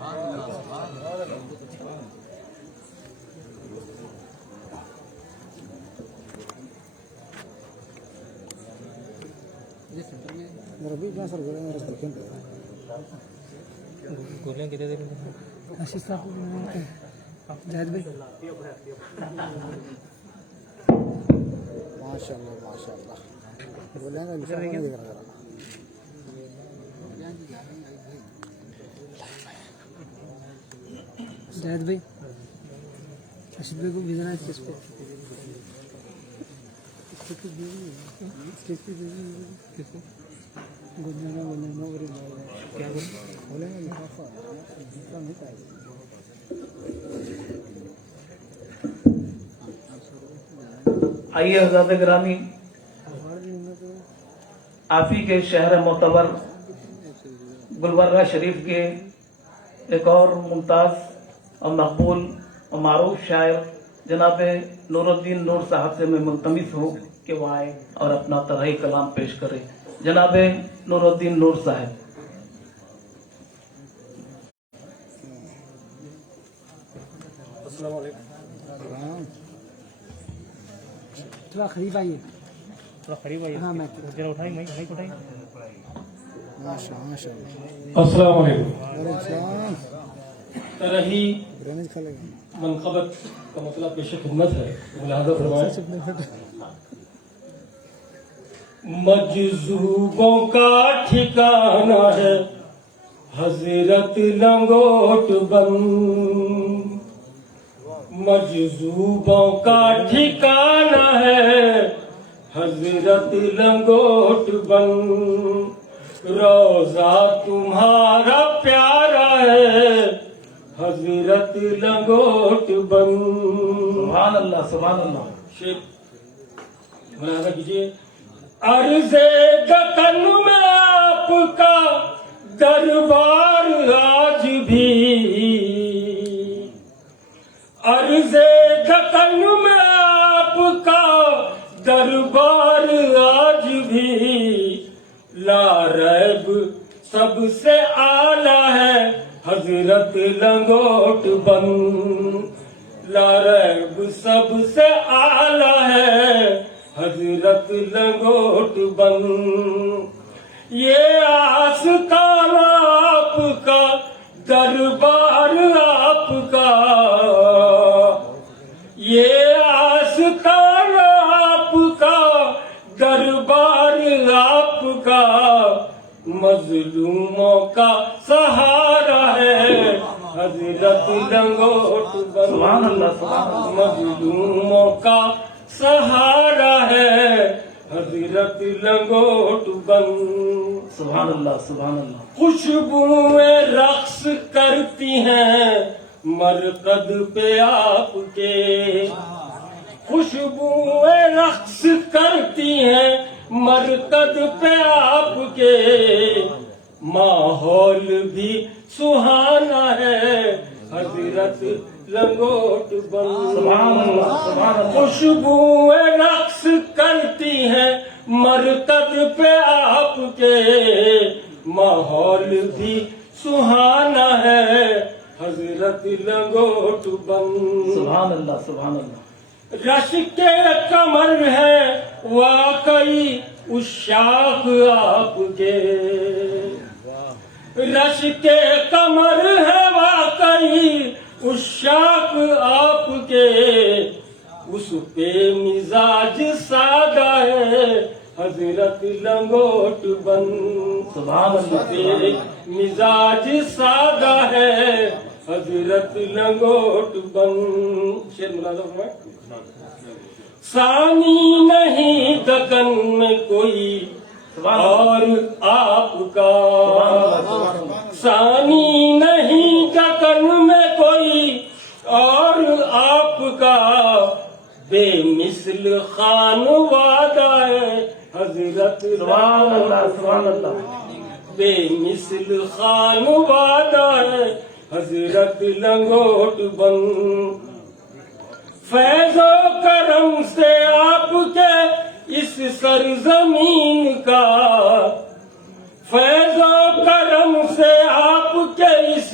रबी क्या सर बोले मेरे देखें गोलियां कितने देर में आशीष साहब जायद भाई माशाल्लाह माशाल्लाह गोलियां का निशान नहीं दिख रहा जायद भाई तस्वीर को भेजना है किस पे किसको गुंजना क्या बोलेंगे लिफाफा नहीं पाएगा आइए हज़रत गिरामी, आप ही के शहर मोतबर गुलबर्गा शरीफ के एक और मुमताज और मकबूल और मारूफ शायर जनाब नूरुद्दीन नूर साहब से मैं मुल्तमिस हूँ कि वो आए और अपना तरही कलाम पेश करें। जनाब नूरुद्दीन नूर साहब। थोड़ा करीब आइए, हाँ मैं जरा उठाई माइक उठाई। माशाल्लाह अस्सलाम वालेकुम। सलाम तरही ग्रेनेड खा लेगा मनकबत का मतलब पेश खिदमत है, मुलाहजा फरमाएं। मजजूबों का ठिकाना है हजरत लंगोट बन, मजजूबों का ठिकाना है हजरत लंगोट बन, रोजा तुम्हारा प्यारा है हजरत लंगोट बन। सुभान अल्लाह, सुभान अल्लाह। शेख मुलाहजा कीजिए। अर्ज़े दकन में आपका दरबार आज भी, अर्ज़े दकन में आपका दरबार आज भी, लारैब सबसे आला है हजरत लंगोट बन, लारैब सबसे आला है हजरत लंगोट बन। ये आस्ताना आपका दरबार आपका, ये आस्ताना आपका दरबार आपका, मजलूमों का सहारा है हजरत लंगोट बन, सुभान अल्लाह, सुभान अल्लाह। मजलूमों का सहारा है हजरत लंगोट बन। सुभान अल्लाह, सुभान अल्लाह। खुशबुएं रक्स करती हैं मरकद पे आपके, खुशबुएं रक्स करती हैं मरकद पे आपके, माहौल भी सुहाना है हजरत लंगोट बन। सुभान अल्लाह, सुभान अल्लाह। खुशबुएं रक्स करती हैं मरकद पे आपके, माहौल भी सुहाना है हजरत लंगोट बन। सुभान अल्लाह, सुभान अल्लाह। रश के कमर है वाकई उस शाख आपके, रश के कमर है वाकई उस शाख आपके, उस पे मिजाज सादा है हजरत लंगोट बन, सुभान उस पे मिजाज सादा है हजरत लंगोट बन। शेर मुलाज़ा फरमाएं। सानी नहीं दकन में कोई और आपका, सानी नहीं दकन में कोई और आपका, बेमिसल खान वादा है हजरत सुभान अल्लाह, सुभान अल्लाह। बेमिसल खान वादा है हजरत लंगोट बन। फैज़ो करम से आपके इस सरजमीन का, फैज़ो करम से आपके इस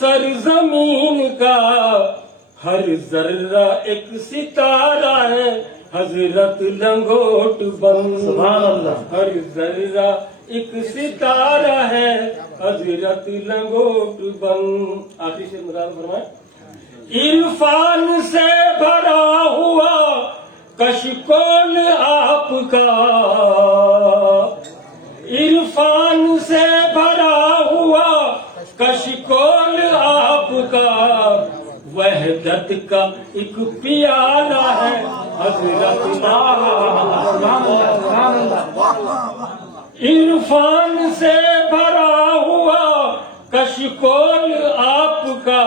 सरजमीन का, हर जर्रा एक सितारा है हजरत लंगोट बन। सुभान अल्लाह। हर जर्रा एक सितारा है हजरत लंगोट बन। आखिरी शेर मुराद फरमाएं। इरफान से भरा हुआ कशकोल आपका, इरफान से भरा हुआ कशकोल आपका, वहदत का एक प्याला है हजरत इरफान से भरा हुआ कशकोल आपका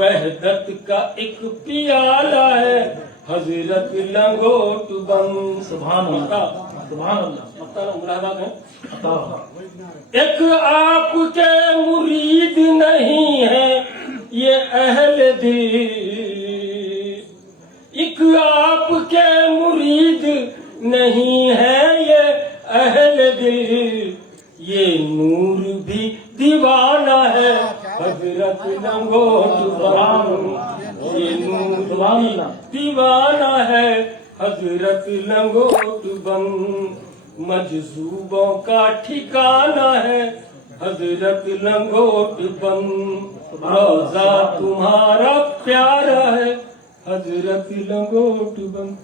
वहदत का एक प्याला है हजरत लंगोट बंद। सुभान अल्लाह, सुभान अल्लाह। मुलाहबात है। एक आपके मुरीद नहीं है ये अहल दिल, एक आपके मुरीद नहीं है ये अहल दिल, ये नूर भी दीवाना है हजरत लंगोट बंद, ये नूर भी दीवाना है हजरत लंगोट बंद। मजजूबों का ठिकाना है हजरत लंगोट बंद, रोजा तुम्हारा प्यारा है हजरत लंगोट बंद।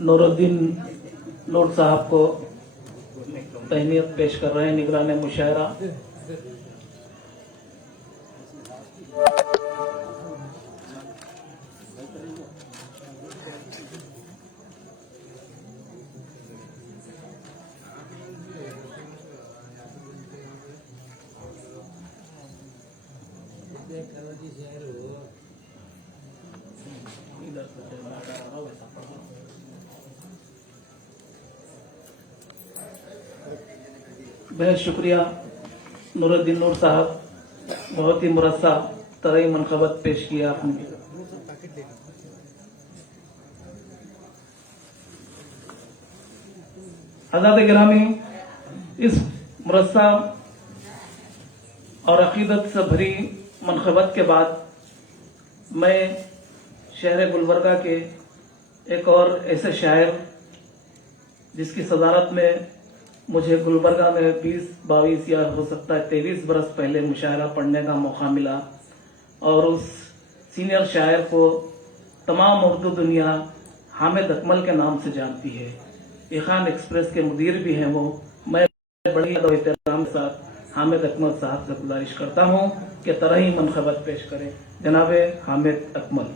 नूरुद्दीन नूर साहब को तहनीत पेश कर रहे हैं निगरान मुशायरा। बेहद शुक्रिया नूरुद्दीन नूर साहब, बहुत ही मुरस्सा तरई मनकबत पेश किया आपने। हज़रात गिरामी, इस मुरस्सा और अकीदत से भरी मनकबत के बाद मैं शहर गुलबर्गा के एक और ऐसे शायर जिसकी सदारत में मुझे गुलबर्गा में 20-22 या हो सकता है 23 बरस पहले मुशायरा पढ़ने का मौका मिला, और उस सीनियर शायर को तमाम उर्दू दुनिया हामिद अकमल के नाम से जानती है। इखान एक्सप्रेस के मुदीर भी हैं वो। मैं बड़ी एहतराम के साथ हामिद अकमल साहब से गुजारिश करता हूँ कि तरह ही मनकबत पेश करें। जनाबे हामिद अकमल।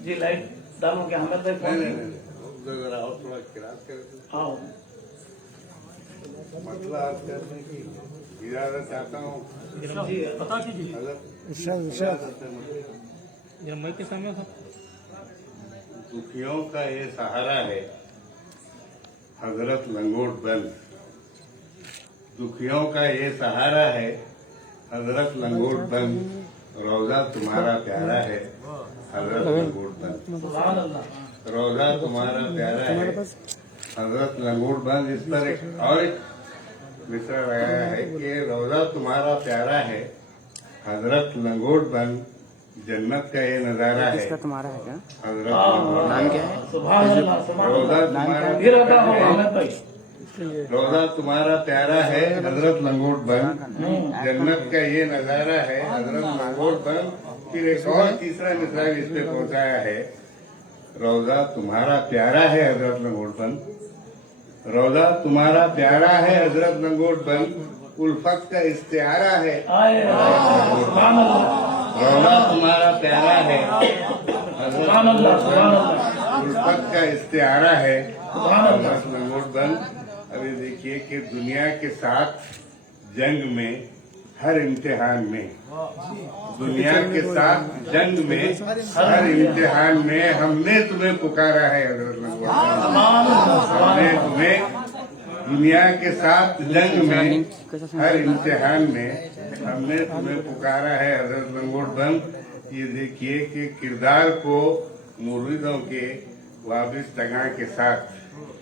जी लाइट डालूं क्या हमें भाई? जरा और थोड़ा किरात कर आओ। मसला अर्ज करने की इजाजत चाहता हूँ। जी पता कीजिए मैं के सामने था। दुखियों का ये सहारा है हजरत लंगोट बंद, दुखियों का ये सहारा है हजरत लंगोट बंद, रोजा तुम्हारा प्यारा है हजरत लंगोट बंद, रोजा तुम्हारा प्यारा है हजरत लंगोट बंद। इस पर एक और एक मिसरा लगाया है कि रोजा तुम्हारा प्यारा है हजरत लंगोट बंद, जन्नत का ये नजारा है हजरत रोजा तुम्हारा रोजा तुम्हारा प्यारा है हजरत लंगोट बंद, जन्नत का ये नजारा है हजरत लंगोट बंद। फिर एक और तीसरा मिसरा इस पे पहुंचाया है, रोजा तुम्हारा प्यारा है हजरत लंगोट बंद, रोजा तुम्हारा प्यारा है हजरत लंगोट बंद, उल्फत का इस्तिआरा है रोजा तुम्हारा प्यारा है उल्फत का इस्तिआरा है हजरत लंगोट बंद। अभी देखिए कि दुनिया के साथ जंग में, हर इम्तिहान में, दुनिया के साथ जंग में, हर इम्तिहान में हमने तुम्हें पुकारा है हजरत लंगोट बंद, हमने तुम्हें दुनिया के साथ जंग में, हर इम्तिहान में हमने तुम्हें पुकारा है हजरत लंगोट बंद। ये देखिए कि किरदार को मुरीदों के वाबिस्तगा के साथ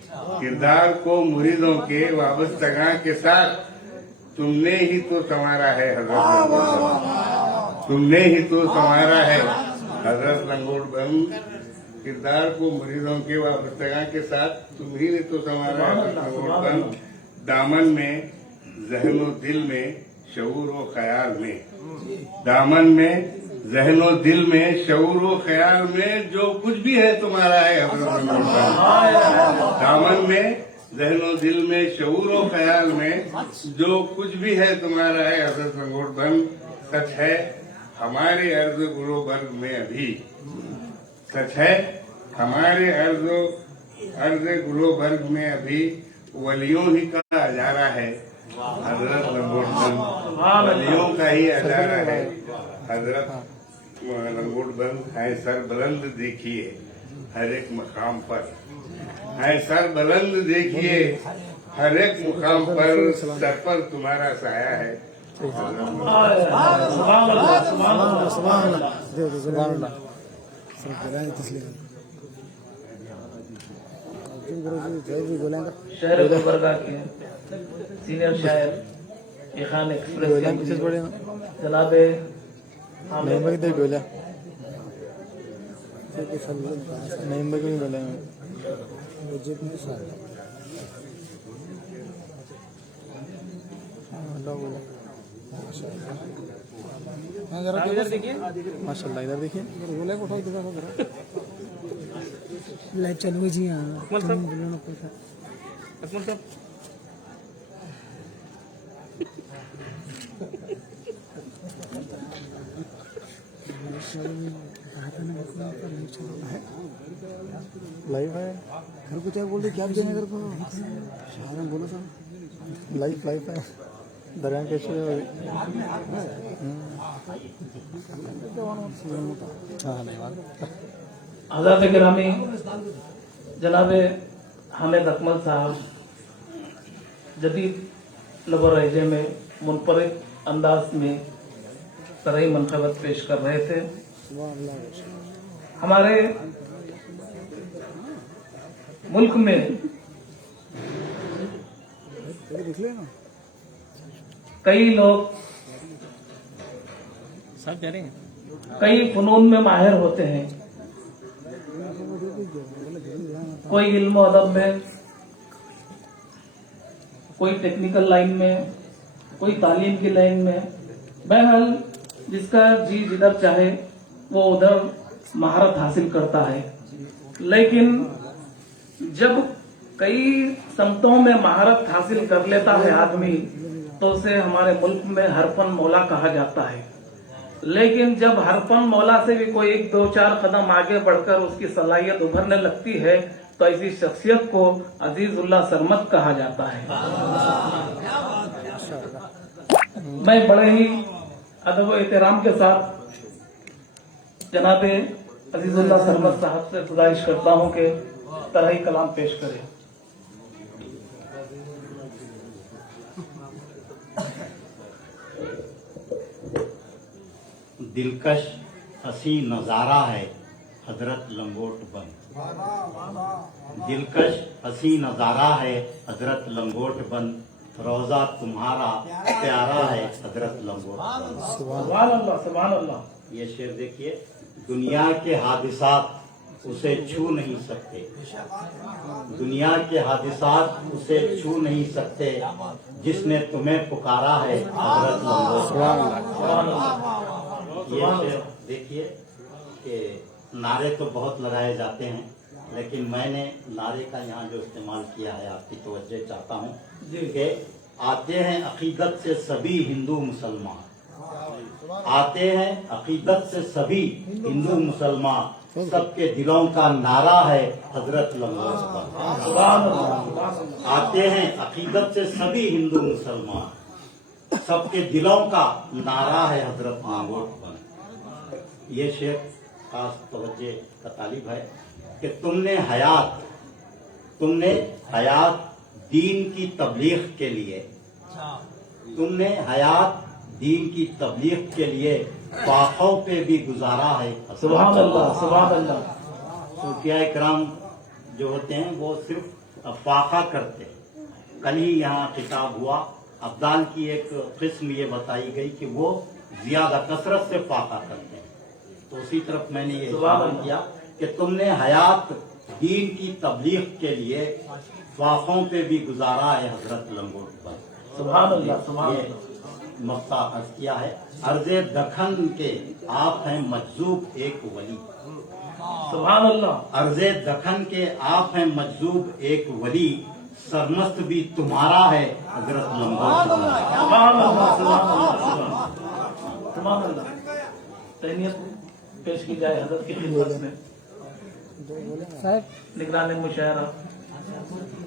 किरदार को मुरीदों के वाबस्तगा के साथ तुमने ही तो संवारा है हजरत लंगोट बंद, तुमने ही तो संवारा है हजरत लंगोट बंद। किरदार को मुरीदों के वाबस्तगा के साथ तुम ही ने तो संवारा है हजरत लंगोट बंद। दामन में जहनो दिल में शऊर व ख्याल में, दामन में जहनो दिल में शऊर व ख्याल में जो कुछ भी है तुम्हारा है हजरत लंगोट बंद। दामन में जहनो दिल में शऊर व ख्याल में जो कुछ भी है तुम्हारा है हजरत लंगोट बंद। सच है हमारे अर्ज गुलो वर्ग में अभी, सच है हमारे अर्ज गुलो वर्ग में अभी वलियों ही का अजारा है हजरत लंगोट बंद, वलियों का ही अजारा है हजरत लंगोट बंद। है सर बुलंद देखिए हर एक मकाम पर, है सर बुलंद देखिए हर एक मुकाम पर, सर पर तुम्हारा साया है। शहर गुलबर्गा के सीनियर शायर इखान एक्सप्रेस जनाब इधर देखिए माशाल्लाह, इधर देखिए बोले को उठाओ दिखा जरा लाइव चालू है जी। हाँ लाइव है। घर को क्या बोल रहे, क्या देने घर को शाह बोलो सर लाइव है दरिया कैसे हजरत गिरामी जनाब हामिद अकमल साहब जदीद लबरजे में मुनफरिद अंदाज में तरही मनकबत पेश कर रहे थे। हमारे मुल्क में कई लोग कई फनून में माहिर होते हैं, कोई इल्म अदब में, कोई टेक्निकल लाइन में, कोई तालीम की लाइन में। बहरहाल जिसका जी जिधर चाहे वो उधर महारत हासिल करता है, लेकिन जब कई समतों में महारत हासिल कर लेता है आदमी तो उसे हमारे मुल्क में हरफन मौला कहा जाता है। लेकिन जब हरफन मौला से भी कोई 1-2-4 कदम आगे बढ़कर उसकी सलाहियत उभरने लगती है तो ऐसी शख्सियत को अजीजुल्लाह सरमद कहा जाता है। मैं बड़े ही अदब व एहतराम के साथ जनाब अजीजुल्लाह सरमद साहब से गुजारिश करता हूं कि तरही कलाम पेश करें। दिलकश हसी नजारा है हजरत लंगोट बंद, दिलकश हसी नजारा है हजरत लंगोट बंद। रोजा तुम्हारा प्यारा है हजरत लंगोट बंद। सुभान अल्लाह, सुभान अल्लाह। ये शेर देखिए, दुनिया के हादिसात उसे छू नहीं सकते, दुनिया के हादिसात उसे छू नहीं सकते, जिसने तुम्हें पुकारा है हजरत लंगोट। ये शेर देखिए कि नारे तो बहुत लगाए जाते हैं, लेकिन मैंने नारे का यहाँ जो इस्तेमाल किया है आपकी तवज्जो चाहता हूँ कि आते हैं अकीदत से सभी हिंदू मुसलमान, आते हैं अकीदत से सभी हिंदू मुसलमान, सबके दिलों का नारा है हजरत लंगोट बंद। आते हैं अकीदत से सभी हिंदू मुसलमान, सबके दिलों का नारा है हजरत लंगोट बंद। ये शेर खास तवज्जो का तालिब है कि तुमने हयात दीन की तबलीग के लिए, तुमने हयात दीन की तबलीग के लिए ख्वाखों पे भी गुजारा है। सुभान अल्लाह, सुभान अल्लाह। सूफिया इकराम जो होते हैं वो सिर्फ फाका करते हैं। कल ही यहाँ किताब हुआ, अब्दाल की एक किस्म ये बताई गई कि वो ज्यादा कसरत से फाका करते हैं। तो उसी तरफ मैंने ये इशारा किया कि तुमने हयात दीन की तबलीग के लिए फाकों पे भी गुजारा है हजरत लंगोट पर। सुभान अल्लाह, सुभान ये अल्लाह। मक्ता अर्ज किया है। अर्ज़े दखन के आप हैं मजजूब एक वली। सुभान अल्लाह। अर्ज़े दखन के आप हैं मजजूब एक वली, सरमस्त भी तुम्हारा है हजरत लंगोट। सुभान अल्लाह, सुभान अल्लाह, सुभान अल्लाह। तहनीयत पेश की जाए हजरत की खिदमत में। साहब निगरान मुशायरा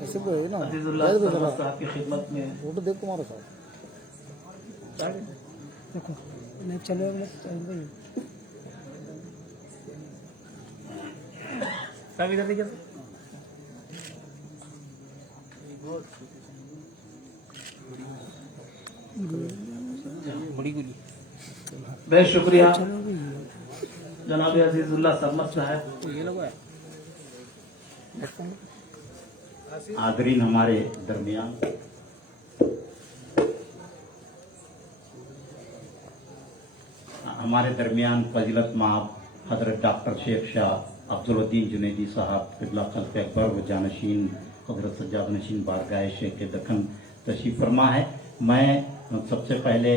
ऐसे बोले ना, अजीजुल्लाह सरवर साहब की खिदमत में। फोटो देख तुम्हारा साहब देखो नहीं चलो भाई साहब इधर देखिए। बड़ी गुली बेहद शुक्रिया जनाब अजीजुल्लाह सरमत साहब। ये लगा है आदरीन हमारे दरमियान फजीलत माब हजरत डॉक्टर शेख शाह अब्दुल्लदीन जुनैदी साहब क़िबला ख़ल्क़ अकबर व जानशीन हजरत सज्जाद नशीन बारगाह शेख दखन तशरीफ फरमा है। मैं सबसे पहले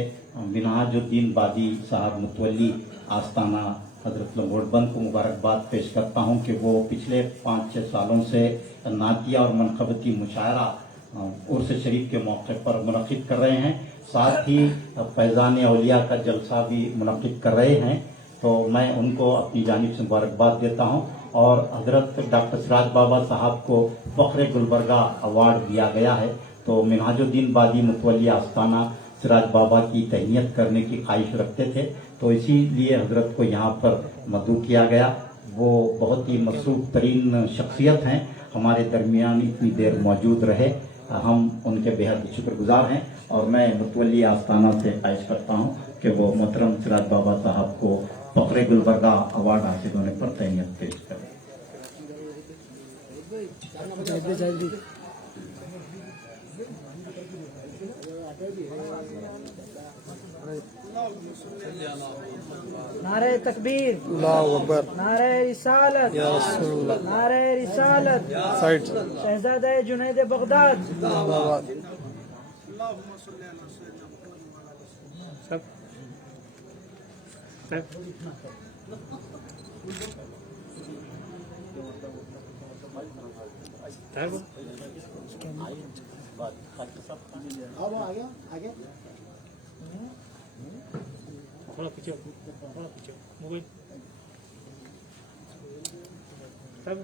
मिनहाजुद्दीन बादी साहब मुतवल्ली आस्ताना हजरत लंगोट बंद को मुबारकबाद पेश करता हूं कि वो पिछले 5-6 सालों से नातिया और मनखबती मुशायरा उर्स शरीफ के मौके पर मुनक़िद कर रहे हैं। साथ ही फैज़ान औलिया का जलसा भी मुनक़िद कर रहे हैं। तो मैं उनको अपनी जानिब से मुबारकबाद देता हूं। और हजरत डॉक्टर सिराज बाबा साहब को फ़ख्र गुलबर्गा अवार्ड दिया गया है। तो मिनहाजुद्दीन बादी मुतवल्ली आस्ताना सिराज बाबा की तहनीयत करने की ख्वाहिश रखते थे, तो इसीलिए हजरत को यहाँ पर मदऊ किया गया। वो बहुत ही मसरूफ़ तरीन शख्सियत हैं, हमारे दरमियान इतनी देर मौजूद रहे, हम उनके बेहद शुक्रगुजार हैं। और मैं मुतवल्ली आस्ताना से ख्वाहिश करता हूँ कि वो मोहतरम सिराज बाबा साहब को फ़ख्र गुलबर्गा अवार्ड हासिल होने पर तहनीयत पेश करें। नारे तकबीर, अल्लाहु अकबर, नारे रिसालत, या रसूलुल्लाह, नारे रिसालत, साइड शहजादे जुनैद बगदाद। जिंदाबाद। सब थोड़ा पीछे, थोड़ा पीछे मोबाइल सब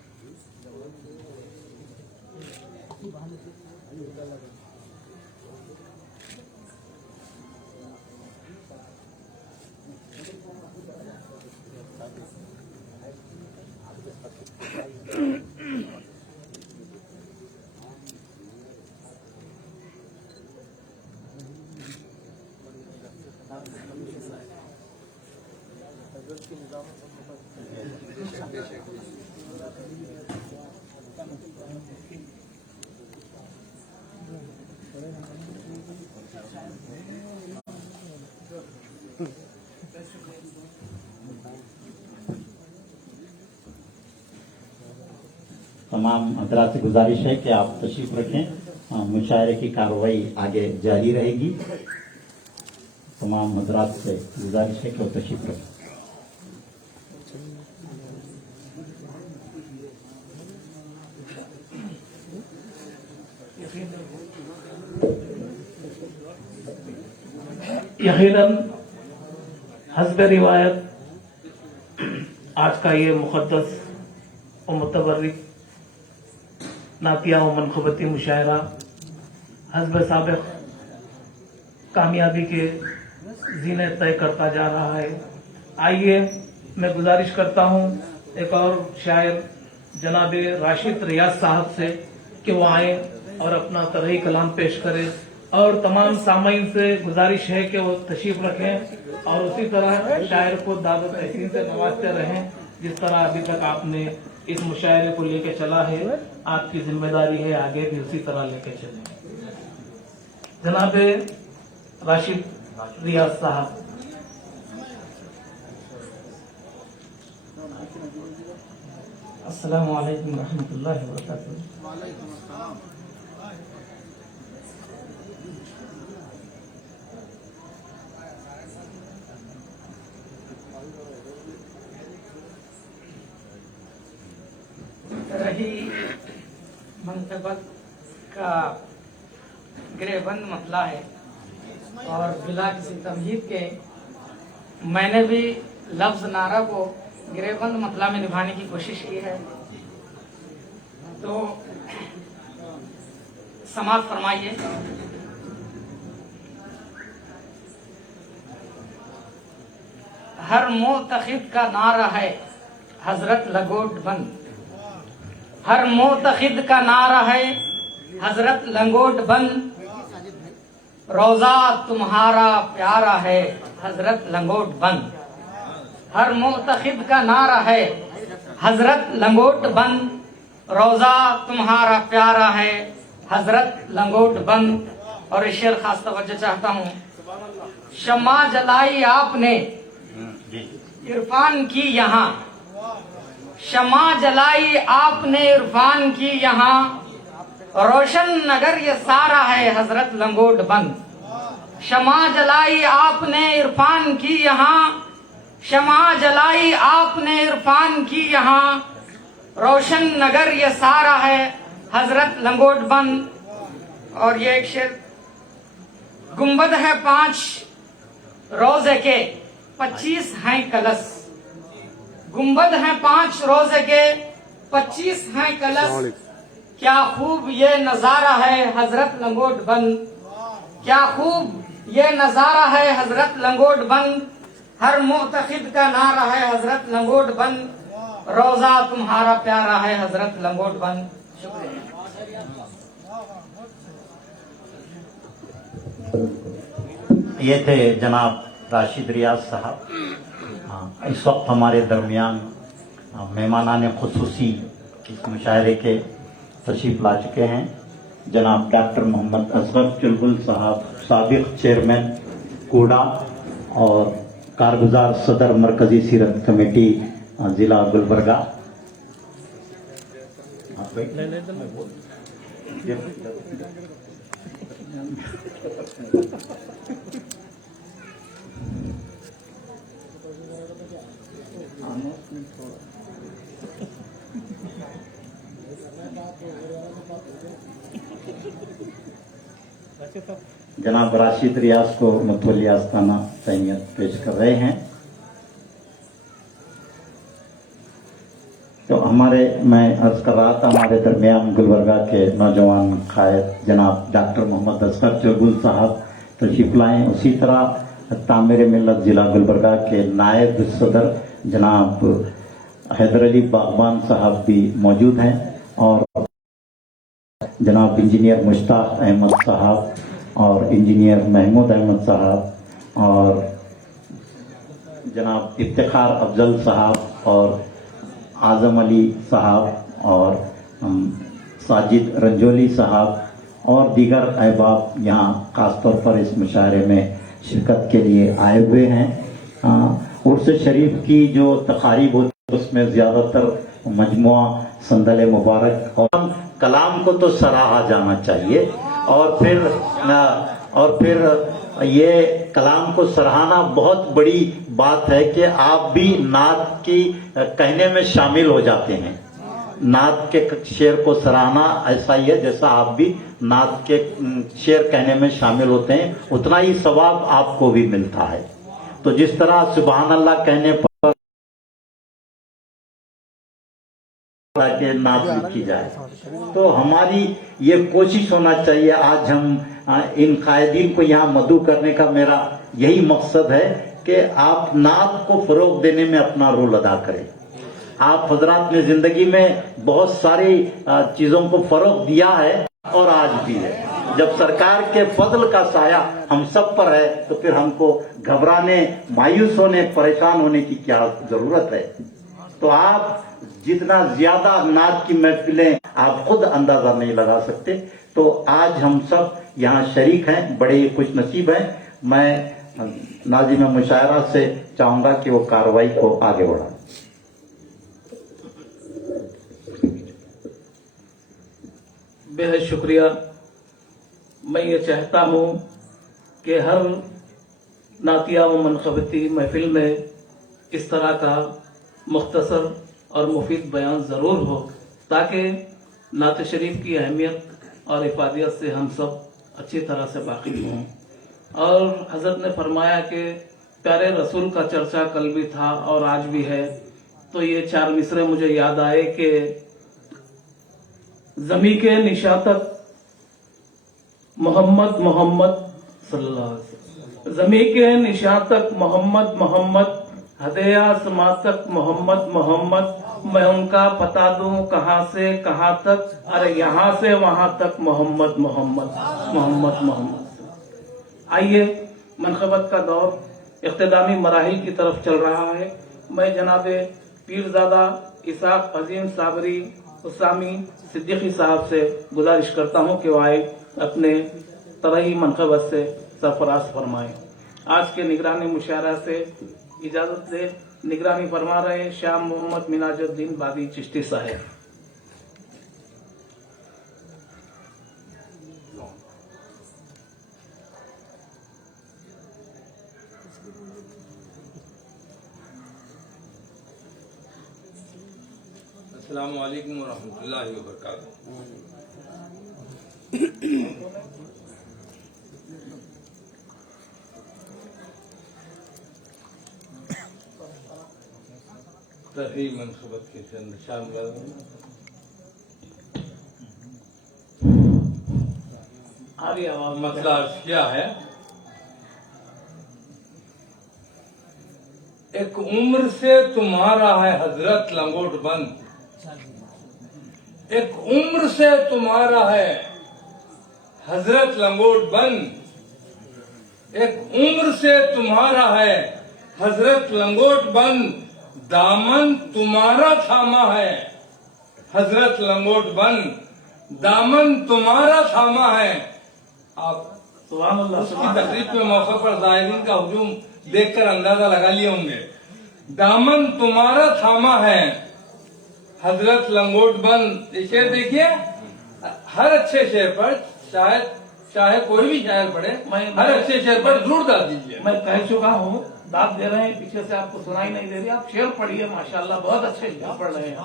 तमाम हजरात से गुजारिश है कि आप तशरीफ रखें। मुशायरे की कार्रवाई आगे जारी रहेगी। तमाम हजरात से गुजारिश है कि वो तशरीफ रखें। यकीनन हस्ब रिवायत आज का ये मुक़द्दस और मुतबर्रिक नातिया व मनखबती मुशायरा हस्ब साबिक़ कामयाबी के जीने तय करता जा रहा है। आइए मैं गुजारिश करता हूँ एक और शायर जनाब राशिद रियाज साहब से कि वो आए और अपना तरही कलाम पेश करें। और तमाम सामाईन से गुजारिश है कि वो तशरीफ रखें और उसी तरह शायर को दावत तहसीन से नवाजते रहें जिस तरह अभी तक आपने इस मुशायरे को लेके चला है, आपकी जिम्मेदारी है आगे भी उसी तरह लेके चलें। जनाब राशिद रियाज साहब। अस्सलामु अलैकुम रहमतुल्लाहि व बरकातुहू। रही मंतबत का गिरेबंद मसला है और बिला किसी तमहीद के मैंने भी लफ्ज नारा को गिरेबंद मतला में निभाने की कोशिश की है। तो समाज फरमाइए। हर मोतखिद का नारा है हजरत लंगोट बंद, हर मोतखिद का नारा है हजरत लंगोट बंद, रोजा तुम्हारा प्यारा है हजरत लंगोट बंद। हर मोतखिद का नारा है हजरत लंगोट बंद, रोजा तुम्हारा प्यारा है हजरत लंगोट बंद। और इस शेर खास तवज्जो चाहता हूँ। शम्मा जलाई आपने इरफान की यहाँ, शम्मा जलाई आपने इरफान की यहाँ, रोशन नगर ये सारा है हजरत लंगोट बंद। शम्मा जलाई आपने इरफान की यहाँ, शम्मा जलाई आपने इरफान की यहाँ, रोशन नगर ये सारा है हजरत लंगोट बंद। और ये एक शेर। गुंबद है 5 रोजे के 25 हैं कलश, गुंबद हैं 5 रोजे के 25 हैं कलश, क्या खूब ये नजारा है हजरत लंगोट बंद, क्या खूब ये नजारा है हजरत लंगोट बंद। हर मोतखिद का नारा है हजरत लंगोट बंद, रोजा तुम्हारा प्यारा है हजरत लंगोट बंद। शुक्रिया। ये थे जनाब राशिद रियाज साहब। हाँ, इस वक्त हमारे दरमियान मेहमानान खुसूसी इस मुशायरे के तशरीफ ला चुके हैं। जनाब डॉक्टर मोहम्मद असगर चुलबुल साहब, साबिक चेयरमैन कोडा और कारगुजार सदर मरकजी सीरत कमेटी जिला गुलबर्गा। जनाब राशिद रियाज को मुतवल्ली आस्ताना तैनियत पेश कर रहे हैं। तो मैं अर्ज कर रहा था, हमारे दरमियान गुलबर्गा के नौजवान कायद जनाब डॉक्टर मोहम्मद असगर चुलबुल साहब तशरीफ लाएं। उसी तरह तामीर मिल्लत जिला गुलबर्गा के नायब सदर जनाब हैदर अली बागबान साहब भी मौजूद हैं और जनाब इंजीनियर मुश्ताक अहमद साहब और इंजीनियर महमूद अहमद साहब और जनाब इफ्तिखार अफजल साहब और आजम अली साहब और साजिद रंजोली साहब और दीगर अहबाब यहाँ खासतौर पर इस मुशायरे में शिरकत के लिए आए हुए हैं। उर्स शरीफ की जो तकारीब होती है उसमें ज़्यादातर मजमुआ संदल मुबारक और कलाम को तो सराहा जाना चाहिए और फिर ये कलाम को सराहना बहुत बड़ी बात है कि आप भी नात की कहने में शामिल हो जाते हैं। नात के शेर को सराहना ऐसा ही है जैसा आप भी नात के शेर कहने में शामिल होते हैं, उतना ही सवाब आपको भी मिलता है। तो जिस तरह सुभान अल्लाह कहने पर के नात लिखी जाए, तो हमारी ये कोशिश होना चाहिए। आज हम इन कायदीन को यहाँ मदू करने का मेरा यही मकसद है कि आप नात को फरोग देने में अपना रोल अदा करें। आप हजरात ने जिंदगी में बहुत सारी चीजों को फरोग दिया है और आज भी है। जब सरकार के फजल का साया हम सब पर है तो फिर हमको घबराने, मायूस होने, परेशान होने की क्या जरूरत है। तो आप जितना ज्यादा नात की महफिलें आप खुद अंदाजा नहीं लगा सकते। तो आज हम सब यहाँ शरीक हैं, बड़े खुश नसीब हैं। मैं नाज़िम मुशायरा से चाहूंगा कि वो कार्रवाई को आगे बढ़ाएं। बेहद शुक्रिया। मैं ये चाहता हूँ कि हर नातिया व मनखबती महफिल में इस तरह का मुख्तसर और मुफीद बयान ज़रूर हो, ताकि नात शरीफ की अहमियत और इफादियत से हम सब अच्छी तरह से वाकिफ हों। और हज़रत ने फरमाया कि प्यारे रसूल का चर्चा कल भी था और आज भी है, तो ये 4 मिसरे मुझे याद आए कि ज़मी के निशा तक मोहम्मद मोहम्मद सल्लल्लाहु अलैहि वसल्लम, ज़मी के निशा तक मोहम्मद मोहम्मद, हदया समा तक मोहम्मद मोहम्मद, मैं उनका पता दूं कहाँ से कहाँ तक, अरे यहाँ से वहाँ तक मोहम्मद मोहम्मद मोहम्मद मोहम्मद। आइए, मनखबत का दौर इख्तिदामी मराहिल की तरफ चल रहा है। मैं जनाबे पीरजादा इसाक अजीम साबरी उसामी सिद्दीकी साहब से गुजारिश करता हूँ कि वो आए अपने तरही मनखबत से सरफराज फरमाएं। आज के निगरानी मुशायरा से इजाजत दे निगरानी फरमा रहे शाह मोहम्मद मिनाजुद्दीन बादी चिश्ती साहब। अस्सलाम वालेकुम वरहमतुल्लाहि वबरकातुहू। तरही मनसूबत के चंद शामिल मतलब क्या है, एक उम्र से तुम्हारा है हजरत लंगोट बंद, एक उम्र से तुम्हारा है हजरत लंगोट बंद, एक उम्र से तुम्हारा है हजरत लंगोट बंद, दामन तुम्हारा थामा है हजरत लंगोट बंद, दामन तुम्हारा थामा है। आप उसकी तकरीब के मौके पर ज़ायरीन का हुजूम देखकर अंदाजा लगा लिए होंगे। दामन तुम्हारा थामा है हजरत लंगोट बंद। ये शेर देखिए, हर अच्छे शेर पर चाहे कोई भी शायर पढ़े, हर अच्छे शेर पर जरूर दाद दीजिए। मैं कह चुका हूँ, दाद दे रहे हैं, पीछे से आपको सुनाई नहीं दे रही। आप शेर पढ़िए, माशाल्लाह बहुत अच्छे शेर पढ़ रहे हैं।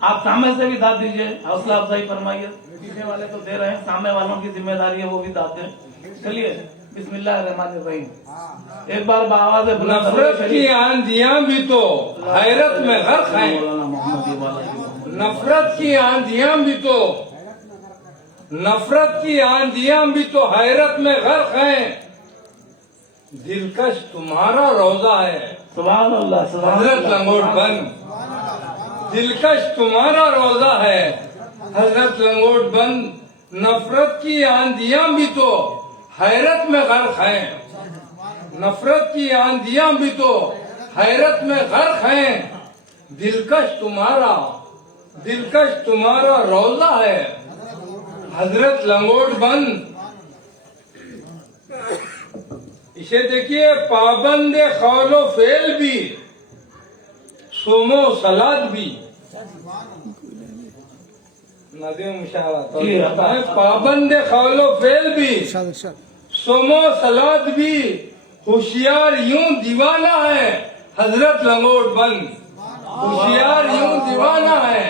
आप सामने से भी दाद दीजिए, हौसला अफजाई फरमाइए। पीछे वाले तो दे रहे हैं, सामने वालों की जिम्मेदारी है वो भी दाद दें। चलिए, बिस्मिल्लाहिर्रहमानिर्रहीम। एक बार बाआवाज़ नफरत की आंधियां भी तो हैरत में गर्क हैं, नफरत की आंधियां भी तो, नफरत की आंधियां भी तो हैरत में गर्क हैं। दिलकश तुम्हारा रोजा है सुभान अल्लाह, हजरत लंगोट बंद, दिलकश तुम्हारा रोजा है हजरत लंगोट बंद। नफरत की आंधियां भी तो हैरत में गर्क हैं, नफरत की आंधियां भी तो हैरत में गर्क हैं। दिलकश तुम्हारा रोजा है हजरत लंगोट बंद। इसे देखिए, पाबंदे खौलो फेल भी, सोमो सलाद भी। नदीम मुशारा है, पाबंदे खौलो फेल भी, सोमो सलाद भी, होशियार यूं दीवाना है हजरत लंगोट बंद। होशियार यूं दीवाना है,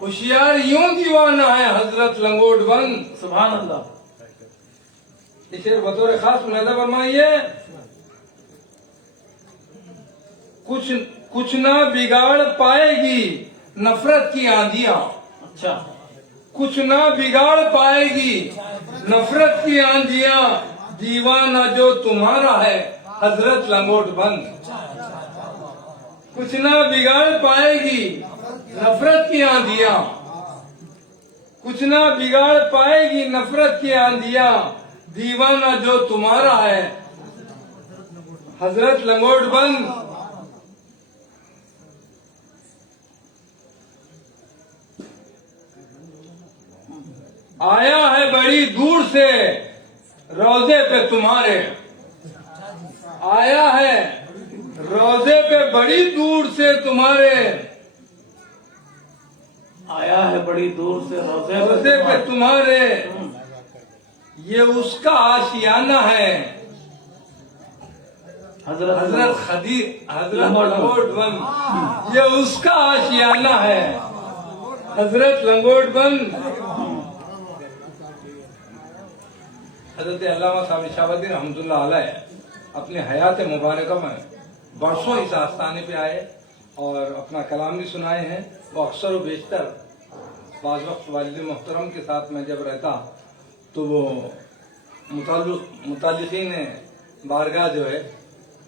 होशियार यूं दीवाना है हजरत लंगोट बंद। सुभान अल्लाह। इसे बतौर खास मुनादा फरमाइए। कुछ ना बिगाड़ पाएगी नफरत की आंधियां। अच्छा, कुछ ना बिगाड़ पाएगी नफरत की आंधियां, दीवाना जो तुम्हारा है हजरत लंगोट बंद। कुछ ना बिगाड़ पाएगी नफरत की आंधियां, कुछ ना बिगाड़ पाएगी नफरत की आंधियां, दीवाना जो तुम्हारा है हजरत लंगोट बंद। आया है बड़ी दूर से रोजे पे तुम्हारे, आया है रोजे पे बड़ी दूर से तुम्हारे, आया है बड़ी दूर से रोजे पे तुम्हारे, ये उसका आशियाना है। हजरत खदी हजरत लंगोट बंद, ये उसका आशियाना है। हजरत लंगोट बंद हजरत अल्लामा साहब शाहबुद्दीन रहमतुल्लाह अलैह अपने हयात मुबारक में बरसों इस आस्थाने पे आए और अपना कलाम भी सुनाए हैं। वो अक्सर व बेशतर बाज़ वक्त वालिद मोहतरम के साथ में जब रहता तो वो मुतालिकीन बारगाह जो है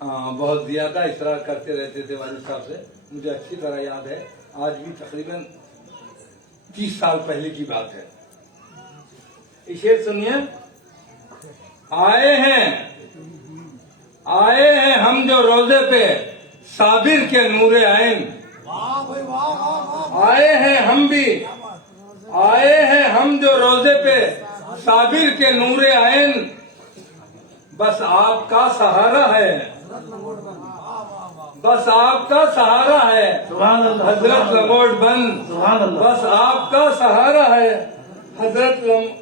बहुत ज्यादा इसरार करते रहते थे वालिद साहब से। मुझे अच्छी तरह याद है, आज भी तकरीबन 30 साल पहले की बात है। ये शेर सुनिए। आए हैं हम जो रोजे पे साबिर के नूरे आइन, आए हैं हम भी, आए हैं हम जो रोजे पे साबिर के नूरे आइन, बस आपका सहारा है, बस आपका सहारा है हजरत लंगोट बंद, बस आपका सहारा है हजरत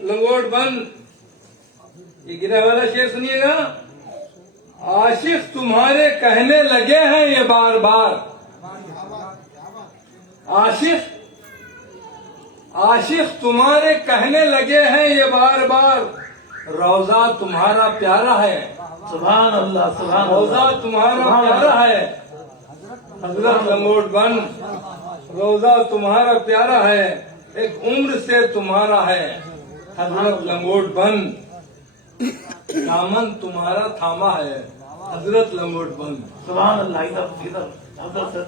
लंगोट बंद। ये गिरा वाला शेर सुनिएगा। आशिक तुम्हारे कहने लगे हैं ये बार बार, आशिक तुम्हारे कहने लगे हैं ये बार बार, रोजा तुम्हारा प्यारा है, सुभान अल्लाह, सुभान रोजा तुम्हारा प्यारा है हजरत लंगोट बंद, रोजा तुम्हारा प्यारा है, एक उम्र से तुम्हारा है हजरत लंगोट बंद, दामन तुम्हारा थामा है हजरत लंगोट बंद। सुभान अल्लाह। इधर हजरत से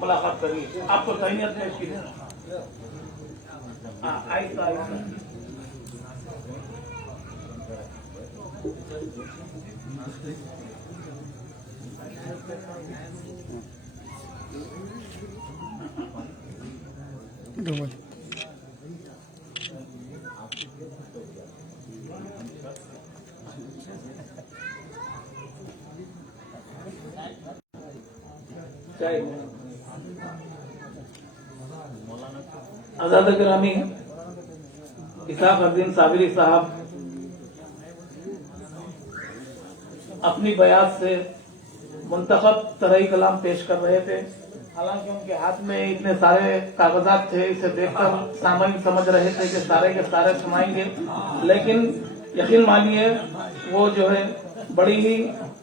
मुलाकात करिए, आपको तैनियत पेश की है। आहिस्ता आहिस्ता। आजाद ग्रामी इसाक उद्दीन साबिरी साहब अपनी बयात से मुंतखब तरई कलाम पेश कर रहे थे। हालांकि उनके हाथ में इतने सारे कागजात थे, इसे देखकर सामान्य समझ रहे थे कि सारे के सारे सुनाएंगे, लेकिन यकीन मानिए वो जो है बड़ी ही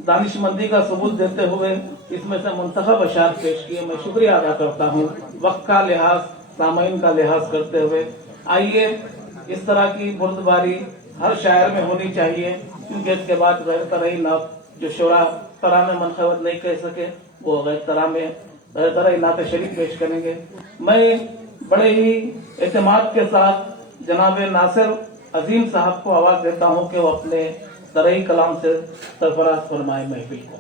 दानिशमंदी का सबूत देते हुए इसमें से मुंतखब अशार पेश किए। मैं शुक्रिया अदा करता हूँ वक्त का लिहाज, सामाइन का लिहाज करते हुए। आइए इस तरह की बुर्दबारी हर शायर में होनी चाहिए, क्योंकि इसके बाद गैर तरही नात जो शोरा तरह में मनखवत नहीं कह सके वो गैर तरही नात शरीफ पेश करेंगे। मैं बड़े ही एतमाद के साथ जनाब नासिर अजीम साहब को आवाज देता हूँ कि वो अपने तरही कलाम से सरफराज फरमाए महफिल को।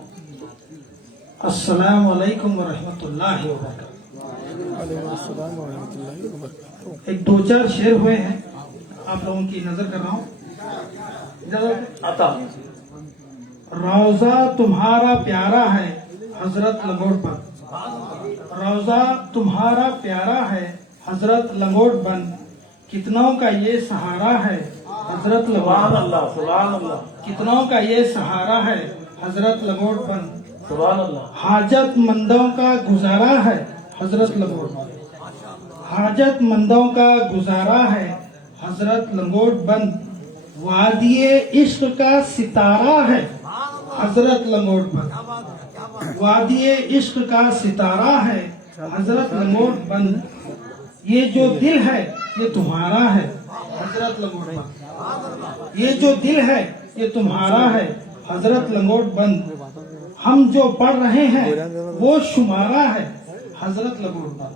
अस्सलाम वालेकुम व रहमतुल्लाहि व बरकातहू। एक दो चार शेर हुए हैं, आप लोगों की नजर कर रहा हूँ। रोजा तुम्हारा प्यारा है हजरत लंगोट बंद, रोजा तुम्हारा प्यारा है हजरत लंगोट बंद, कितनों का ये सहारा है हजरत सुभान अल्लाह, सुभान अल्लाह, कितनों का ये सहारा है हजरत लंगोट बंद, सुभान अल्लाह। हाजत मंदों का गुजारा है हजरत लंगोट बंद, हाजत मंदों का गुजारा है हजरत लंगोट बंद, वादिये इश्क का सितारा है हजरत लंगोट बंद, वादिये इश्क का सितारा है हजरत लंगोट बंद, ये जो दिल है ये तुम्हारा है हजरत लंगोट बंद, ये जो दिल है ये तुम्हारा है हजरत लंगोट बंद, हम जो पढ़ रहे हैं वो शुमारा है हजरत लंगोट बंद,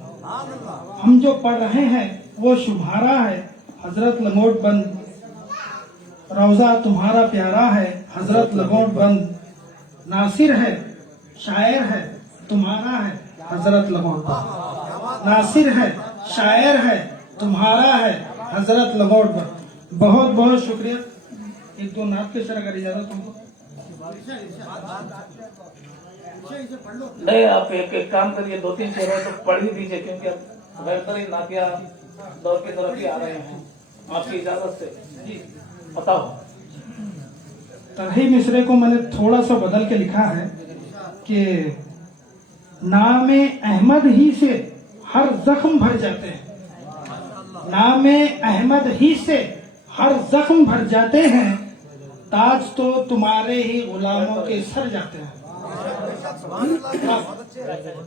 हम जो पढ़ रहे हैं वो शुमारा है हजरत लंगोट बंद, रोजा तुम्हारा प्यारा है हजरत लंगोट बंद, नासिर है शायर है तुम्हारा है हजरत लंगोट बंद, नासिर है शायर है तुम्हारा है हजरत लंगोट बंद, बहुत बहुत शुक्रिया। एक दो नात के सर अगर इजाजत हो। नहीं, आप एक काम करिए, 2-3 चेहरे तो पढ़ ही दीजिए, क्योंकि अब बेहतरीन नातिया दौर की तरफ ही आ रहे हैं। आपकी इजाजत से जी बताओ। तरही मिसरे को मैंने थोड़ा सा बदल के लिखा है कि नाम अहमद ही से हर जख्म भर जाते हैं, नाम अहमद ही से हर जख्म भर जाते हैं, ताज तो तुम्हारे ही गुलामों के सर जाते हैं।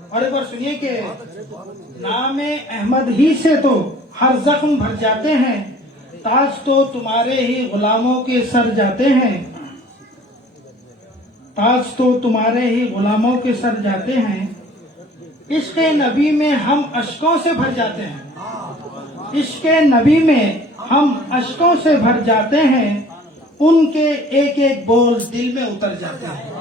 और एक बार सुनिए कि नाम अहमद ही से तो हर जख्म भर जाते हैं, ताज तो तुम्हारे ही गुलामों के सर जाते हैं, ताज तो तुम्हारे ही गुलामों के सर जाते हैं। इश्क़ नबी में हम अश्कों से भर जाते हैं, इश्क़ नबी में हम अश्कों से भर जाते हैं, उनके एक एक बोल दिल में उतर जाते हैं,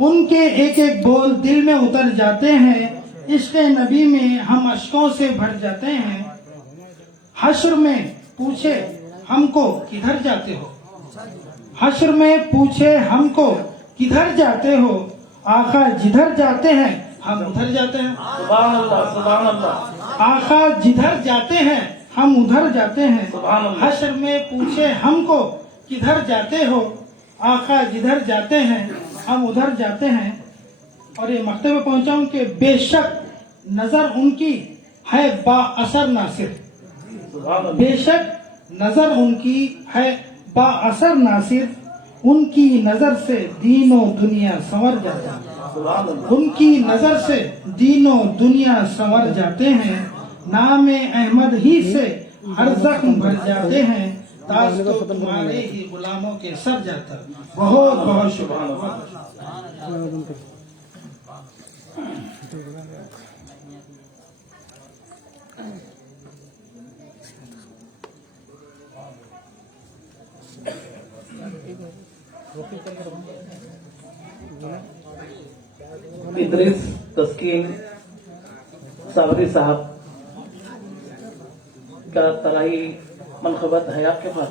उनके एक एक बोल दिल में उतर जाते हैं। इश्क़ नबी में हम अश्कों से भर जाते हैं। हश्र में पूछे हमको किधर जाते हो, हश्र में पूछे हमको किधर जाते हो, आका जिधर जाते हैं हम उधर जाते हैं। सुभान अल्लाह, सुभान अल्लाह। आका जिधर जाते हैं हम उधर जाते हैं। सुभान अल्लाह। हश्र में पूछे हमको किधर जाते हो, आका जिधर जाते हैं हम उधर जाते हैं। और ये मकते में पहुंचाऊं कि बेशक नजर उनकी है बाअसर नासिर, बेशक नजर उनकी है बाअसर नासिर, उनकी नजर से दीनो दुनिया संवर जाता है, उनकी नजर से दीनो दुनिया संवर जाते हैं। नाम अहमद ही से हर जख्म भर जाते हैं, ताज तो तुम्हारे ही गुलामों के सर जाता है। बहुत बहुत शुक्रिया। इदरीस तस्कीन सावरी साहब का तराई मनखबत है आपके पास?